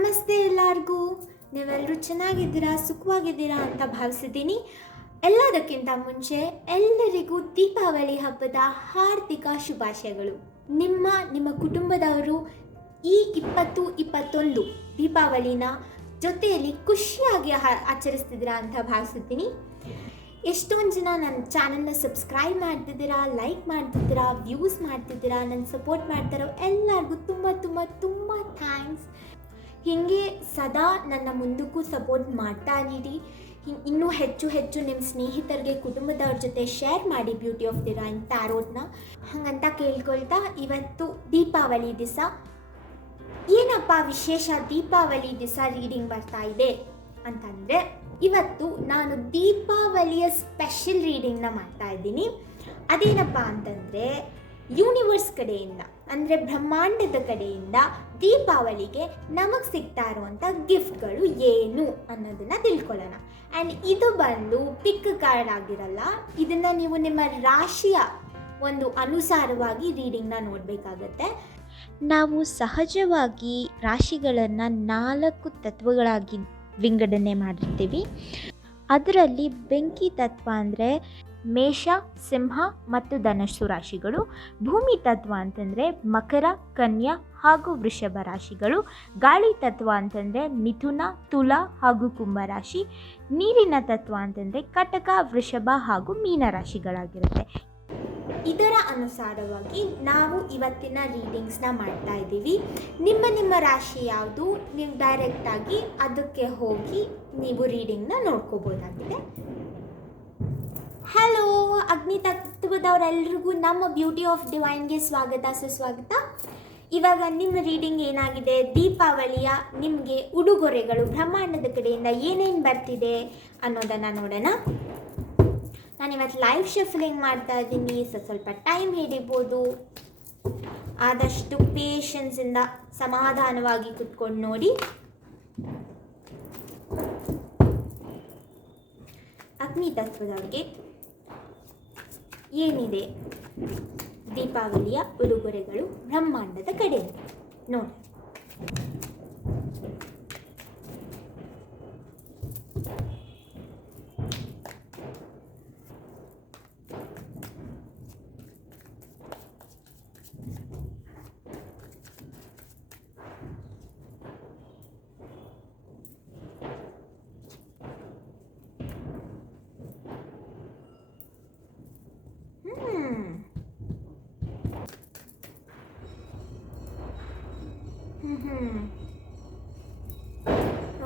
ನಮಸ್ತೆ ಎಲ್ಲರಿಗೂ. ನೀವೆಲ್ಲರೂ ಚೆನ್ನಾಗಿದ್ದೀರಾ, ಸುಖವಾಗಿದ್ದೀರಾ ಅಂತ ಭಾವಿಸಿದ್ದೀನಿ. ಎಲ್ಲದಕ್ಕಿಂತ ಮುಂಚೆ ಎಲ್ಲರಿಗೂ ದೀಪಾವಳಿ ಹಬ್ಬದ ಹಾರ್ದಿಕ ಶುಭಾಶಯಗಳು. ನಿಮ್ಮ ಕುಟುಂಬದವರು ಈ 2021 ದೀಪಾವಳಿನ ಜೊತೆಯಲ್ಲಿ ಖುಷಿಯಾಗಿ ಆಚರಿಸ್ತಿದ್ದೀರಾ ಅಂತ ಭಾವಿಸಿದ್ದೀನಿ. ಎಷ್ಟೊಂದು ಜನ ನನ್ನ ಚಾನಲ್ನ ಸಬ್ಸ್ಕ್ರೈಬ್ ಮಾಡ್ತಿದ್ದೀರಾ, ಲೈಕ್ ಮಾಡ್ತಿದ್ದೀರಾ, ವ್ಯೂಸ್ ಮಾಡ್ತಿದ್ದೀರಾ, ನನ್ನ ಸಪೋರ್ಟ್ ಮಾಡ್ತಾರೋ ಎಲ್ಲರಿಗೂ ತುಂಬ ತುಂಬ ತುಂಬ ಥ್ಯಾಂಕ್ಸ್. ಹೀಗೆ ಸದಾ ನನ್ನ ಮುಂದಕ್ಕೂ ಸಪೋರ್ಟ್ ಮಾಡ್ತಾ ಇರಿ. ಇನ್ನೂ ಹೆಚ್ಚು ಹೆಚ್ಚು ನಿಮ್ಮ ಸ್ನೇಹಿತರಿಗೆ, ಕುಟುಂಬದವ್ರ ಜೊತೆ ಶೇರ್ ಮಾಡಿ ಬ್ಯೂಟಿ ಆಫ್ ದಿ ರೈನ್ ಟ್ಯಾರೋಟ್ನ. ಹಾಗಂತ ಕೇಳ್ಕೊಳ್ತಾ, ಇವತ್ತು ದೀಪಾವಳಿ ದಿವಸ ಏನಪ್ಪ ವಿಶೇಷ ದೀಪಾವಳಿ ದಿವಸ ರೀಡಿಂಗ್ ಬರ್ತಾ ಇದೆ ಅಂತಂದರೆ, ಇವತ್ತು ನಾನು ದೀಪಾವಳಿಯ ಸ್ಪೆಷಲ್ ರೀಡಿಂಗ್ನ ಮಾಡ್ತಾ ಇದ್ದೀನಿ. ಅದೇನಪ್ಪ ಅಂತಂದರೆ, ಯೂನಿವರ್ಸ್ ಕಡೆಯಿಂದ ಅಂದರೆ ಬ್ರಹ್ಮಾಂಡದ ಕಡೆಯಿಂದ ದೀಪಾವಳಿಗೆ ನಮಗೆ ಸಿಗ್ತಾ ಇರುವಂಥ ಗಿಫ್ಟ್ಗಳು ಏನು ಅನ್ನೋದನ್ನು ತಿಳ್ಕೊಳ್ಳೋಣ. ಆ್ಯಂಡ್ ಇದು ಬಂದು ಪಿಕ್ ಕಾರ್ಡ್ ಆಗಿರಲ್ಲ, ಇದನ್ನು ನೀವು ನಿಮ್ಮ ರಾಶಿಯ ಒಂದು ಅನುಸಾರವಾಗಿ ರೀಡಿಂಗ್ನ ನೋಡಬೇಕಾಗತ್ತೆ. ನಾವು ಸಹಜವಾಗಿ ರಾಶಿಗಳನ್ನು 4 ತತ್ವಗಳಾಗಿ ವಿಂಗಡಣೆ ಮಾಡಿರ್ತೀವಿ. ಅದರಲ್ಲಿ ಬೆಂಕಿ ತತ್ವ ಅಂದರೆ ಮೇಷ, ಸಿಂಹ ಮತ್ತು ಧನಸ್ಸು ರಾಶಿಗಳು. ಭೂಮಿ ತತ್ವ ಅಂತಂದರೆ ಮಕರ, ಕನ್ಯಾ ಹಾಗೂ ವೃಷಭ ರಾಶಿಗಳು. ಗಾಳಿ ತತ್ವ ಅಂತಂದರೆ ಮಿಥುನ, ತುಲಾ ಹಾಗೂ ಕುಂಭ ರಾಶಿ. ನೀರಿನ ತತ್ವ ಅಂತಂದರೆ ಕಟಕ, ವೃಷಭ ಹಾಗೂ ಮೀನ ರಾಶಿಗಳಾಗಿರುತ್ತೆ. ಇದರ ಅನುಸಾರವಾಗಿ ನಾವು ಇವತ್ತಿನ ರೀಡಿಂಗ್ಸ್ನ ಮಾಡ್ತಾ ಇದ್ದೀವಿ. ನಿಮ್ಮ ರಾಶಿ ಯಾವುದು, ನೀವು ಡೈರೆಕ್ಟಾಗಿ ಅದಕ್ಕೆ ಹೋಗಿ ನೀವು ರೀಡಿಂಗ್ನ ನೋಡ್ಕೋಬೋದಾಗಿದೆ. ಹಲೋ, ಅಗ್ನಿ ತತ್ವದವರೆಲ್ಲರಿಗೂ ನಮ್ಮ ಬ್ಯೂಟಿ ಆಫ್ ಡಿವೈನ್ಗೆ ಸ್ವಾಗತ, ಸುಸ್ವಾಗತ. ಇವಾಗ ನಿಮ್ಮ ರೀಡಿಂಗ್ ಏನಾಗಿದೆ, ದೀಪಾವಳಿಯ ನಿಮಗೆ ಉಡುಗೊರೆಗಳು ಬ್ರಹ್ಮಾಂಡದ ಕಡೆಯಿಂದ ಏನೇನು ಬರ್ತಿದೆ ಅನ್ನೋದನ್ನು ನೋಡೋಣ. ನಾನಿವತ್ತು ಲೈವ್ ಶಫಲಿಂಗ್ ಮಾಡ್ತಾ ಇದ್ದೀನಿ, ಸ್ವಲ್ಪ ಟೈಮ್ ಹಿಡಿಬೋದು. ಆದಷ್ಟು ಪೇಷನ್ಸಿಂದ ಸಮಾಧಾನವಾಗಿ ಕುತ್ಕೊಂಡು ನೋಡಿ. ಅಗ್ನಿ ತತ್ವದವ್ರಿಗೆ ಏನಿದೆ ದೀಪಾವಳಿಯ ಉಡುಗೊರೆಗಳು ಬ್ರಹ್ಮಾಂಡದ ಕಡೆಯಿಂದ ನೋಡಿ.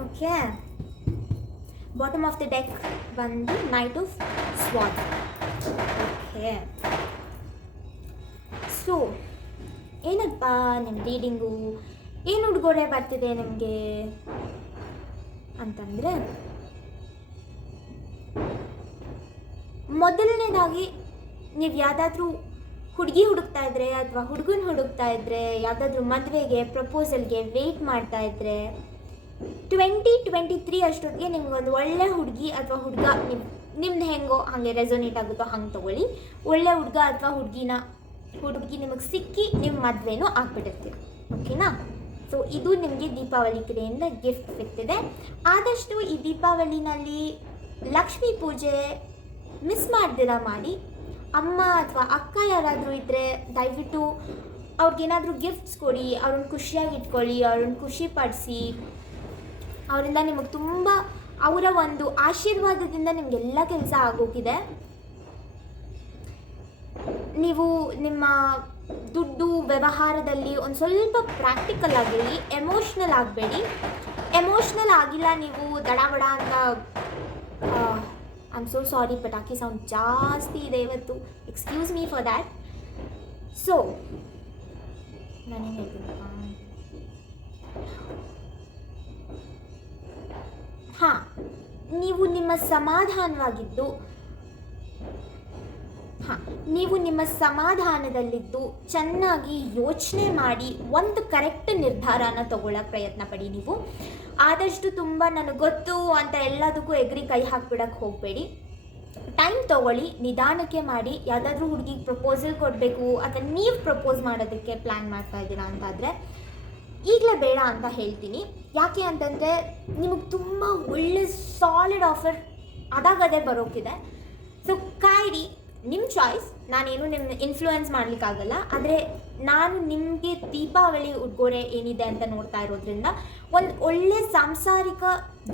Okay, bottom of the deck ಬಂದು knight of sword. Okay, so ಏನಪ್ಪ ನಿಮ್ಮ ರೀಡಿಂಗು, ಏನು ಉಡುಗೊರೆ ಬರ್ತಿದೆ ನಿಮಗೆ ಅಂತಂದರೆ, ಮೊದಲನೇದಾಗಿ ನೀವು ಯಾವುದಾದ್ರೂ ಹುಡುಗಿ ಹುಡುಕ್ತಾ ಇದ್ದರೆ ಅಥವಾ ಹುಡುಗನ ಹುಡುಕ್ತಾ ಇದ್ದರೆ, ಯಾವುದಾದ್ರೂ ಮದುವೆಗೆ, ಪ್ರಪೋಸಲ್ಗೆ ವೆಯ್ಟ್ ಮಾಡ್ತಾ ಇದ್ದರೆ, 2023 ಅಷ್ಟೊತ್ತಿಗೆ ನಿಮ್ಗೊಂದು ಒಳ್ಳೆ ಹುಡುಗಿ ಅಥವಾ ಹುಡುಗ ನಿಮ್ದು ಹೆಂಗೋ ಹಾಗೆ ರೆಸೊನೇಟ್ ಆಗುತ್ತೋ ಹಂಗೆ ತೊಗೊಳ್ಳಿ. ಒಳ್ಳೆ ಹುಡುಗ ಅಥವಾ ಹುಡುಗಿ ನಿಮಗೆ ಸಿಕ್ಕಿ ನಿಮ್ಮ ಮದುವೆನೂ ಆಗ್ಬಿಟ್ಟಿರ್ತೀರ. ಓಕೆನಾ? ಸೊ ಇದು ನಿಮಗೆ ದೀಪಾವಳಿ ಕಡೆಯಿಂದ ಗಿಫ್ಟ್ ಸಿಗ್ತಿದೆ. ಆದಷ್ಟು ಈ ದೀಪಾವಳಿನಲ್ಲಿ ಲಕ್ಷ್ಮೀ ಪೂಜೆ ಮಿಸ್ ಮಾಡ್ದಿರ ಮಾಡಿ. ಅಮ್ಮ ಅಥವಾ ಅಕ್ಕ ಯಾರಾದರೂ ಇದ್ದರೆ ದಯವಿಟ್ಟು ಅವ್ರಿಗೇನಾದರೂ ಗಿಫ್ಟ್ಸ್ ಕೊಡಿ, ಅವ್ರನ್ನ ಖುಷಿಯಾಗಿ ಇಟ್ಕೊಳ್ಳಿ, ಅವ್ರನ್ನ ಖುಷಿ ಪಡಿಸಿ. ಅವರಿಂದ ನಿಮಗೆ ತುಂಬ, ಅವರ ಒಂದು ಆಶೀರ್ವಾದದಿಂದ ನಿಮಗೆಲ್ಲ ಕೆಲಸ ಆಗೋಗಿದೆ. ನೀವು ನಿಮ್ಮ ದುಡ್ಡು ವ್ಯವಹಾರದಲ್ಲಿ ಒಂದು ಸ್ವಲ್ಪ ಪ್ರಾಕ್ಟಿಕಲ್ ಆಗಿರಿ, ಎಮೋಷ್ನಲ್ ಆಗಬೇಡಿ. ಎಮೋಷ್ನಲ್ ಆಗಿಲ್ಲ ನೀವು ದಡಬಡ ಅಂತ. ಐ ಆಮ್ ಸೋ ಸಾರಿ, ಪಟಾಕಿ ಸೌಂಡ್ ಜಾಸ್ತಿ ಇದೆ ಇವತ್ತು, excuse me for that. So ನಾನೇನು ಹೇಳ್ತೀನಪ್ಪ, ಹಾಂ, ನೀವು ನಿಮ್ಮ ಸಮಾಧಾನದಲ್ಲಿದ್ದು ಚೆನ್ನಾಗಿ ಯೋಚನೆ ಮಾಡಿ ಒಂದು ಕರೆಕ್ಟ್ ನಿರ್ಧಾರನ ತಗೊಳ್ಳೋಕೆ ಪ್ರಯತ್ನ ಪಡಿ. ನೀವು ಆದಷ್ಟು ತುಂಬ ನನಗೆ ಗೊತ್ತು ಅಂತ ಎಲ್ಲದಕ್ಕೂ ಎಗ್ರಿ ಕೈ ಹಾಕ್ಬಿಡಕ್ಕೆ ಹೋಗಬೇಡಿ. ಟೈಮ್ ತೊಗೊಳ್ಳಿ, ನಿಧಾನಕ್ಕೆ ಮಾಡಿ. ಯಾವುದಾದ್ರೂ ಹುಡುಗಿಗೆ ಪ್ರಪೋಸಲ್ ಕೊಡಬೇಕು ಅಥವಾ ನೀವು ಪ್ರಪೋಸ್ ಮಾಡೋದಕ್ಕೆ ಪ್ಲ್ಯಾನ್ ಮಾಡ್ತಾ ಇದ್ದೀರಾ ಅಂತಾದರೆ ಈಗಲೇ ಬೇಡ ಅಂತ ಹೇಳ್ತೀನಿ. ಯಾಕೆ ಅಂತಂದರೆ ನಿಮಗೆ ತುಂಬ ಒಳ್ಳೆ ಸಾಲಿಡ್ ಆಫರ್ ಅದಾಗದೇ ಬರೋಕ್ಕಿದೆ. ಸೊ ಕಾಯಿರಿ, ನಿಮ್ಮ ಚಾಯ್ಸ್. ನಾನೇನು ನಿಮ್ಮ ಇನ್ಫ್ಲೂಯೆನ್ಸ್ ಮಾಡಲಿಕ್ಕಾಗಲ್ಲ. ಆದರೆ ನಾನು ನಿಮಗೆ ದೀಪಾವಳಿ ಉಡುಗೊರೆ ಏನಿದೆ ಅಂತ ನೋಡ್ತಾ ಇರೋದ್ರಿಂದ ಒಂದು ಒಳ್ಳೆ ಸಾಂಸಾರಿಕ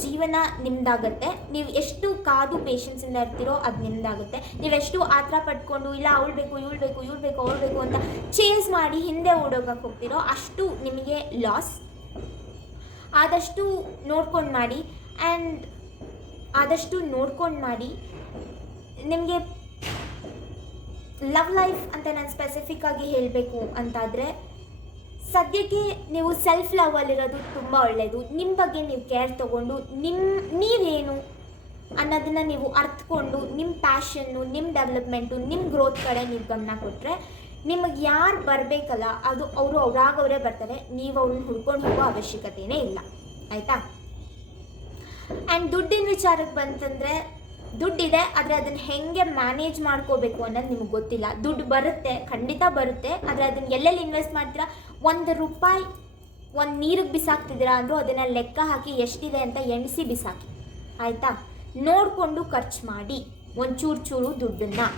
ಜೀವನ ನಿಮ್ಮದಾಗತ್ತೆ. ನೀವು ಎಷ್ಟು ಕಾದು ಪೇಷನ್ಸಿಂದ ಇರ್ತೀರೋ ಅದು ನಿಮ್ಮದಾಗುತ್ತೆ. ನೀವೆಷ್ಟು ಆತರ ಪಟ್ಕೊಂಡು ಇಲ್ಲ ಅವಳು ಬೇಕು ಇವಳು ಬೇಕು ಇವಳು ಬೇಕು ಅವಳು ಬೇಕು ಅಂತ ಚೇಸ್ ಮಾಡಿ ಹಿಂದೆ ಓಡೋಗಕ್ಕೆ ಹೋಗ್ತಿರೋ ಅಷ್ಟು ನಿಮಗೆ ಲಾಸ್. ಆದಷ್ಟು ನೋಡ್ಕೊಂಡು ಮಾಡಿ. ಆ್ಯಂಡ್ ಆದಷ್ಟು ನೋಡ್ಕೊಂಡು ಮಾಡಿ. ನಿಮಗೆ ಲವ್ ಲೈಫ್ ಅಂತ ನಾನು ಸ್ಪೆಸಿಫಿಕ್ಕಾಗಿ ಹೇಳಬೇಕು ಅಂತಾದರೆ, ಸದ್ಯಕ್ಕೆ ನೀವು ಸೆಲ್ಫ್ ಲವಲ್ಲಿರೋದು ತುಂಬ ಒಳ್ಳೆಯದು. ನಿಮ್ಮ ಬಗ್ಗೆ ನೀವು ಕೇರ್ ತೊಗೊಂಡು ನೀವೇನು ಅನ್ನೋದನ್ನು ನೀವು ಅರ್ಥಕೊಂಡು ನಿಮ್ಮ ಪ್ಯಾಷನ್ನು, ನಿಮ್ಮ ಡೆವಲಪ್ಮೆಂಟು, ನಿಮ್ಮ ಗ್ರೋತ್ ಕಡೆ ನೀವು ಗಮನ ಕೊಟ್ಟರೆ ನಿಮಗೆ ಯಾರು ಬರಬೇಕಲ್ಲ ಅದು ಅವರೇ ಬರ್ತಾರೆ. ನೀವು ಅವ್ರನ್ನ ಹುಡ್ಕೊಂಡು ಹೋಗೋ ಅವಶ್ಯಕತೆಯೇ ಇಲ್ಲ. ಆಯಿತಾ? ಆ್ಯಂಡ್ ದುಡ್ಡಿನ ವಿಚಾರಕ್ಕೆ ಬಂತಂದರೆ, ದುಡ್ಡಿದೆ, ಆದರೆ ಅದನ್ನು ಹೇಗೆ ಮ್ಯಾನೇಜ್ ಮಾಡ್ಕೋಬೇಕು ಅನ್ನೋದು ನಿಮಗೆ ಗೊತ್ತಿಲ್ಲ. ದುಡ್ಡು ಬರುತ್ತೆ, ಖಂಡಿತ ಬರುತ್ತೆ, ಆದರೆ ಅದನ್ನು ಎಲ್ಲೆಲ್ಲಿ ಇನ್ವೆಸ್ಟ್ ಮಾಡ್ತೀರಾ? ₹1 ಒಂದು ನೀರಿಗೆ ಬಿಸಾಕ್ತಿದ್ದೀರಾ ಅಂದರೂ ಅದನ್ನು ಲೆಕ್ಕ ಹಾಕಿ ಎಷ್ಟಿದೆ ಅಂತ ಎಣಿಸಿ ಬಿಸಾಕಿ. ಆಯಿತಾ? ನೋಡಿಕೊಂಡು ಖರ್ಚು ಮಾಡಿ ಒಂದು ಚೂರು ದುಡ್ಡನ್ನು.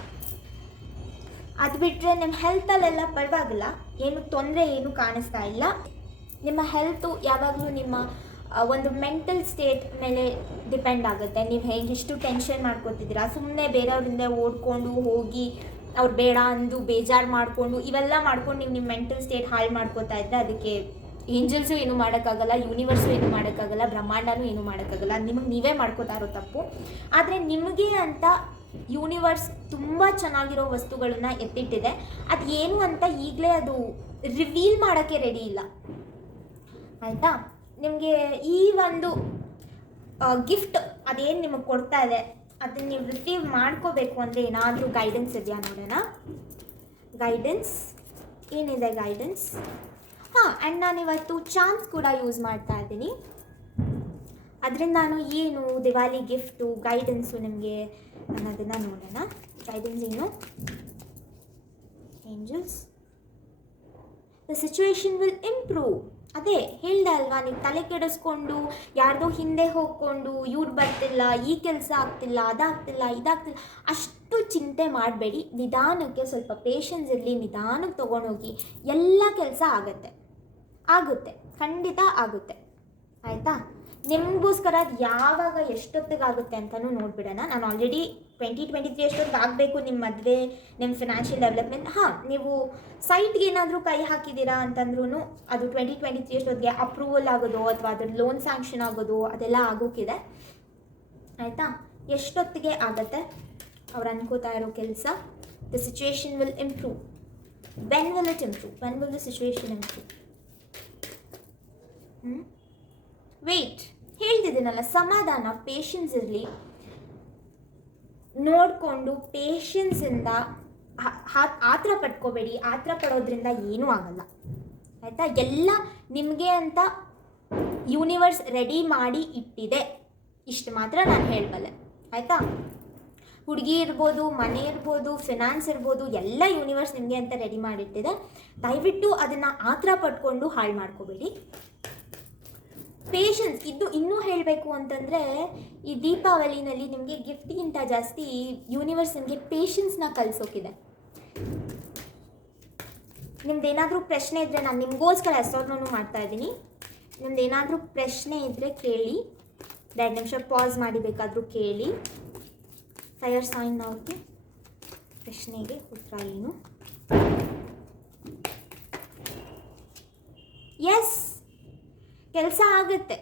ಅದು ಬಿಟ್ಟರೆ ನಿಮ್ಮ ಹೆಲ್ತಲ್ಲೆಲ್ಲ ಪರವಾಗಿಲ್ಲ, ಏನು ತೊಂದರೆ ಏನು ಕಾಣಿಸ್ತಾ ಇಲ್ಲ. ನಿಮ್ಮ ಹೆಲ್ತು ಯಾವಾಗಲೂ ನಿಮ್ಮ ಒಂದು ಮೆಂಟಲ್ ಸ್ಟೇಟ್ ಮೇಲೆ ಡಿಪೆಂಡ್ ಆಗುತ್ತೆ. ನೀವು ಹೇಗಿಷ್ಟು ಟೆನ್ಷನ್ ಮಾಡ್ಕೊತಿದ್ದೀರಾ, ಸುಮ್ಮನೆ ಬೇರೆಯವ್ರಿಂದ ಓಡ್ಕೊಂಡು ಹೋಗಿ ಅವ್ರು ಬೇಡ ಅಂದು ಬೇಜಾರು ಮಾಡಿಕೊಂಡು ಇವೆಲ್ಲ ಮಾಡ್ಕೊಂಡು ನೀವು ನಿಮ್ಮ ಮೆಂಟಲ್ ಸ್ಟೇಟ್ ಹಾಳು ಮಾಡ್ಕೋತಾ ಇದ್ದರೆ ಅದಕ್ಕೆ ಏಂಜಲ್ಸು ಏನೂ ಮಾಡೋಕ್ಕಾಗಲ್ಲ, ಯೂನಿವರ್ಸು ಏನೂ ಮಾಡೋಕ್ಕಾಗಲ್ಲ, ಬ್ರಹ್ಮಾಂಡನೂ ಏನೂ ಮಾಡೋಕ್ಕಾಗಲ್ಲ. ನಿಮಗೆ ನೀವೇ ಮಾಡ್ಕೋತಾ ಇರೋ ತಪ್ಪು. ಆದರೆ ನಿಮಗೆ ಅಂತ ಯೂನಿವರ್ಸ್ ತುಂಬ ಚೆನ್ನಾಗಿರೋ ವಸ್ತುಗಳನ್ನ ಎತ್ತಿಟ್ಟಿದೆ. ಅದು ಏನು ಅಂತ ಈಗಲೇ ಅದು ರಿವೀಲ್ ಮಾಡೋಕ್ಕೆ ರೆಡಿ ಇಲ್ಲ. ಆಯಿತಾ? ನಿಮಗೆ ಈ ಒಂದು ಗಿಫ್ಟ್ ಅದೇನು ನಿಮಗೆ ಕೊಡ್ತಾ ಇದೆ ಅದನ್ನು ನೀವು ರಿಸೀವ್ ಮಾಡ್ಕೋಬೇಕು ಅಂದರೆ ಏನಾದರೂ ಗೈಡೆನ್ಸ್ ಇದೆಯಾ ನೋಡೋಣ. ಗೈಡೆನ್ಸ್ ಏನಿದೆ? ಗೈಡೆನ್ಸ್ ಆ್ಯಂಡ್ ನಾನಿವತ್ತು ಚಾನ್ಸ್ ಕೂಡ ಯೂಸ್ ಮಾಡ್ತಾ ಇದ್ದೀನಿ. ಅದರಿಂದ ನಾನು ಏನು ದಿವಾಲಿ ಗಿಫ್ಟು ಗೈಡೆನ್ಸು ನಿಮಗೆ ಅನ್ನೋದನ್ನು ನೋಡೋಣ. ಗೈಡೆನ್ಸ್ ಏನು? Angels, the situation will improve. ಅದೇ ಹೇಳ್ದೆ ಅಲ್ವಾ, ನೀವು ತಲೆ ಕೆಡಿಸ್ಕೊಂಡು ಯಾರ್ದೋ ಹಿಂದೆ ಹೋಗ್ಕೊಂಡು ಇವ್ರು ಬರ್ತಿಲ್ಲ, ಈ ಕೆಲಸ ಆಗ್ತಿಲ್ಲ, ಅದಾಗ್ತಿಲ್ಲ, ಇದಾಗ್ತಿಲ್ಲ ಅಷ್ಟು ಚಿಂತೆ ಮಾಡಬೇಡಿ. ನಿಧಾನಕ್ಕೆ ಸ್ವಲ್ಪ ಪೇಷನ್ಸ್ ಇರಲಿ, ನಿಧಾನಕ್ಕೆ ತೊಗೊಂಡೋಗಿ ಎಲ್ಲ ಕೆಲಸ ಆಗುತ್ತೆ, ಖಂಡಿತ ಆಗುತ್ತೆ. ಆಯಿತಾ? ನಿಮಗೋಸ್ಕರ ಅದು ಯಾವಾಗ ಎಷ್ಟೊತ್ತಿಗಾಗುತ್ತೆ ಅಂತಲೂ ನೋಡಿಬಿಡೋಣ. ನಾನು ಆಲ್ರೆಡಿ 2023 ಎಷ್ಟೊತ್ತಿಗೆ ಆಗಬೇಕು ನಿಮ್ಮ ಮದುವೆ, ನಿಮ್ಮ ಫಿನಾನ್ಷಿಯಲ್ ಡೆವಲಪ್ಮೆಂಟ್. ನೀವು ಸೈಟ್ಗೆ ಏನಾದರೂ ಕೈ ಹಾಕಿದ್ದೀರಾ ಅಂತಂದ್ರೂ ಅದು 2023 ಎಷ್ಟೊತ್ತಿಗೆ ಅಪ್ರೂವಲ್ ಆಗೋದು ಅಥವಾ ಅದ್ರ ಲೋನ್ ಸ್ಯಾಂಕ್ಷನ್ ಆಗೋದು ಅದೆಲ್ಲ ಆಗೋಕ್ಕಿದೆ. ಆಯಿತಾ? ಎಷ್ಟೊತ್ತಿಗೆ ಆಗುತ್ತೆ ಅವ್ರು ಅನ್ಕೋತಾ ಇರೋ ಕೆಲಸ? The situation will improve. When will it improve? When will the situation improve? Wait, ಹೇಳ್ತಿದ್ದೀನಲ್ಲ, ಸಮಾಧಾನ, ಪೇಷನ್ಸ್ ಇರಲಿ. ನೋಡಿಕೊಂಡು ಪೇಷನ್ಸಿಂದ ಆತರ ಪಟ್ಕೋಬೇಡಿ. ಆತರ ಪಡೋದ್ರಿಂದ ಏನೂ ಆಗಲ್ಲ. ಆಯಿತಾ? ಎಲ್ಲ ನಿಮಗೆ ಅಂತ ಯೂನಿವರ್ಸ್ ರೆಡಿ ಮಾಡಿ ಇಟ್ಟಿದೆ. ಇಷ್ಟು ಮಾತ್ರ ನಾನು ಹೇಳಬಲ್ಲೆ. ಆಯಿತಾ? ಹುಡುಗಿ ಇರ್ಬೋದು, ಮನೆ ಇರ್ಬೋದು, ಫಿನಾನ್ಸ್ ಇರ್ಬೋದು, ಎಲ್ಲ ಯೂನಿವರ್ಸ್ ನಿಮಗೆ ಅಂತ ರೆಡಿ ಮಾಡಿಟ್ಟಿದೆ. ದಯವಿಟ್ಟು ಅದನ್ನು ಆತರ ಪಟ್ಕೊಂಡು ಹಾಳು ಮಾಡ್ಕೋಬೇಡಿ. ಪೇಷನ್ಸ್ ಇದು ಇನ್ನೂ ಹೇಳಬೇಕು ಅಂತಂದರೆ, ಈ ದೀಪಾವಳಿನಲ್ಲಿ ನಿಮಗೆ ಗಿಫ್ಟ್ಗಿಂತ ಜಾಸ್ತಿ ಯೂನಿವರ್ಸ್ ನಿಮಗೆ ಪೇಷನ್ಸ್ನ ಕಲಿಸೋಕಿದೆ. ನಿಮ್ದೇನಾದರೂ ಪ್ರಶ್ನೆ ಇದ್ದರೆ, ನಾನು ನಿಮಗೋಸ್ಕರ ಹೆಸರನ್ನು ಮಾಡ್ತಾಯಿದ್ದೀನಿ. ನಿಮ್ದೇನಾದರೂ ಪ್ರಶ್ನೆ ಇದ್ದರೆ ಕೇಳಿ. 2 ನಿಮಿಷ ಪಾಸ್ ಮಾಡಿ ಬೇಕಾದರೂ ಕೇಳಿ. ಫೈರ್ ಸೈನ್ ಅವ್ರಿಗೆ ಪ್ರಶ್ನೆಗೆ ಉತ್ತರ ಏನು? ಎಸ್, ಕೆಲಸ ಆಗುತ್ತೆ,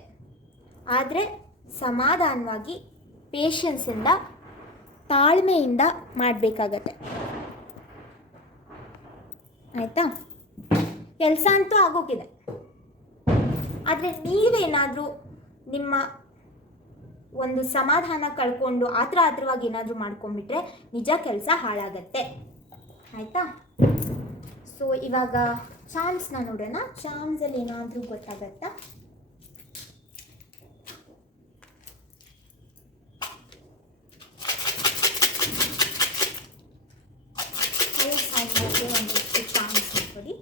ಆದರೆ ಸಮಾಧಾನವಾಗಿ ಪೇಷನ್ಸಿಂದ ತಾಳ್ಮೆಯಿಂದ ಮಾಡಬೇಕಾಗತ್ತೆ. ಆಯಿತಾ? ಕೆಲಸ ಅಂತೂ ಆಗೋಗಿದೆ, ಆದರೆ ನೀವೇನಾದರೂ ನಿಮ್ಮ ಒಂದು ಸಮಾಧಾನ ಕಳ್ಕೊಂಡು ಆತರವಾಗಿ ಏನಾದರೂ ಮಾಡ್ಕೊಂಡ್ಬಿಟ್ರೆ ನಿಜ ಕೆಲಸ ಹಾಳಾಗತ್ತೆ. ಆಯಿತಾ? ಸೊ ಇವಾಗ ಚಾನ್ಸ್ನ ನೋಡೋಣ. ಚಾನ್ಸಲ್ಲಿ ಏನಾದರೂ ಗೊತ್ತಾಗತ್ತಾ? ಒಂದಿಷ್ಟು ಚಾನ್ಸ್ ಕೊಡಿ.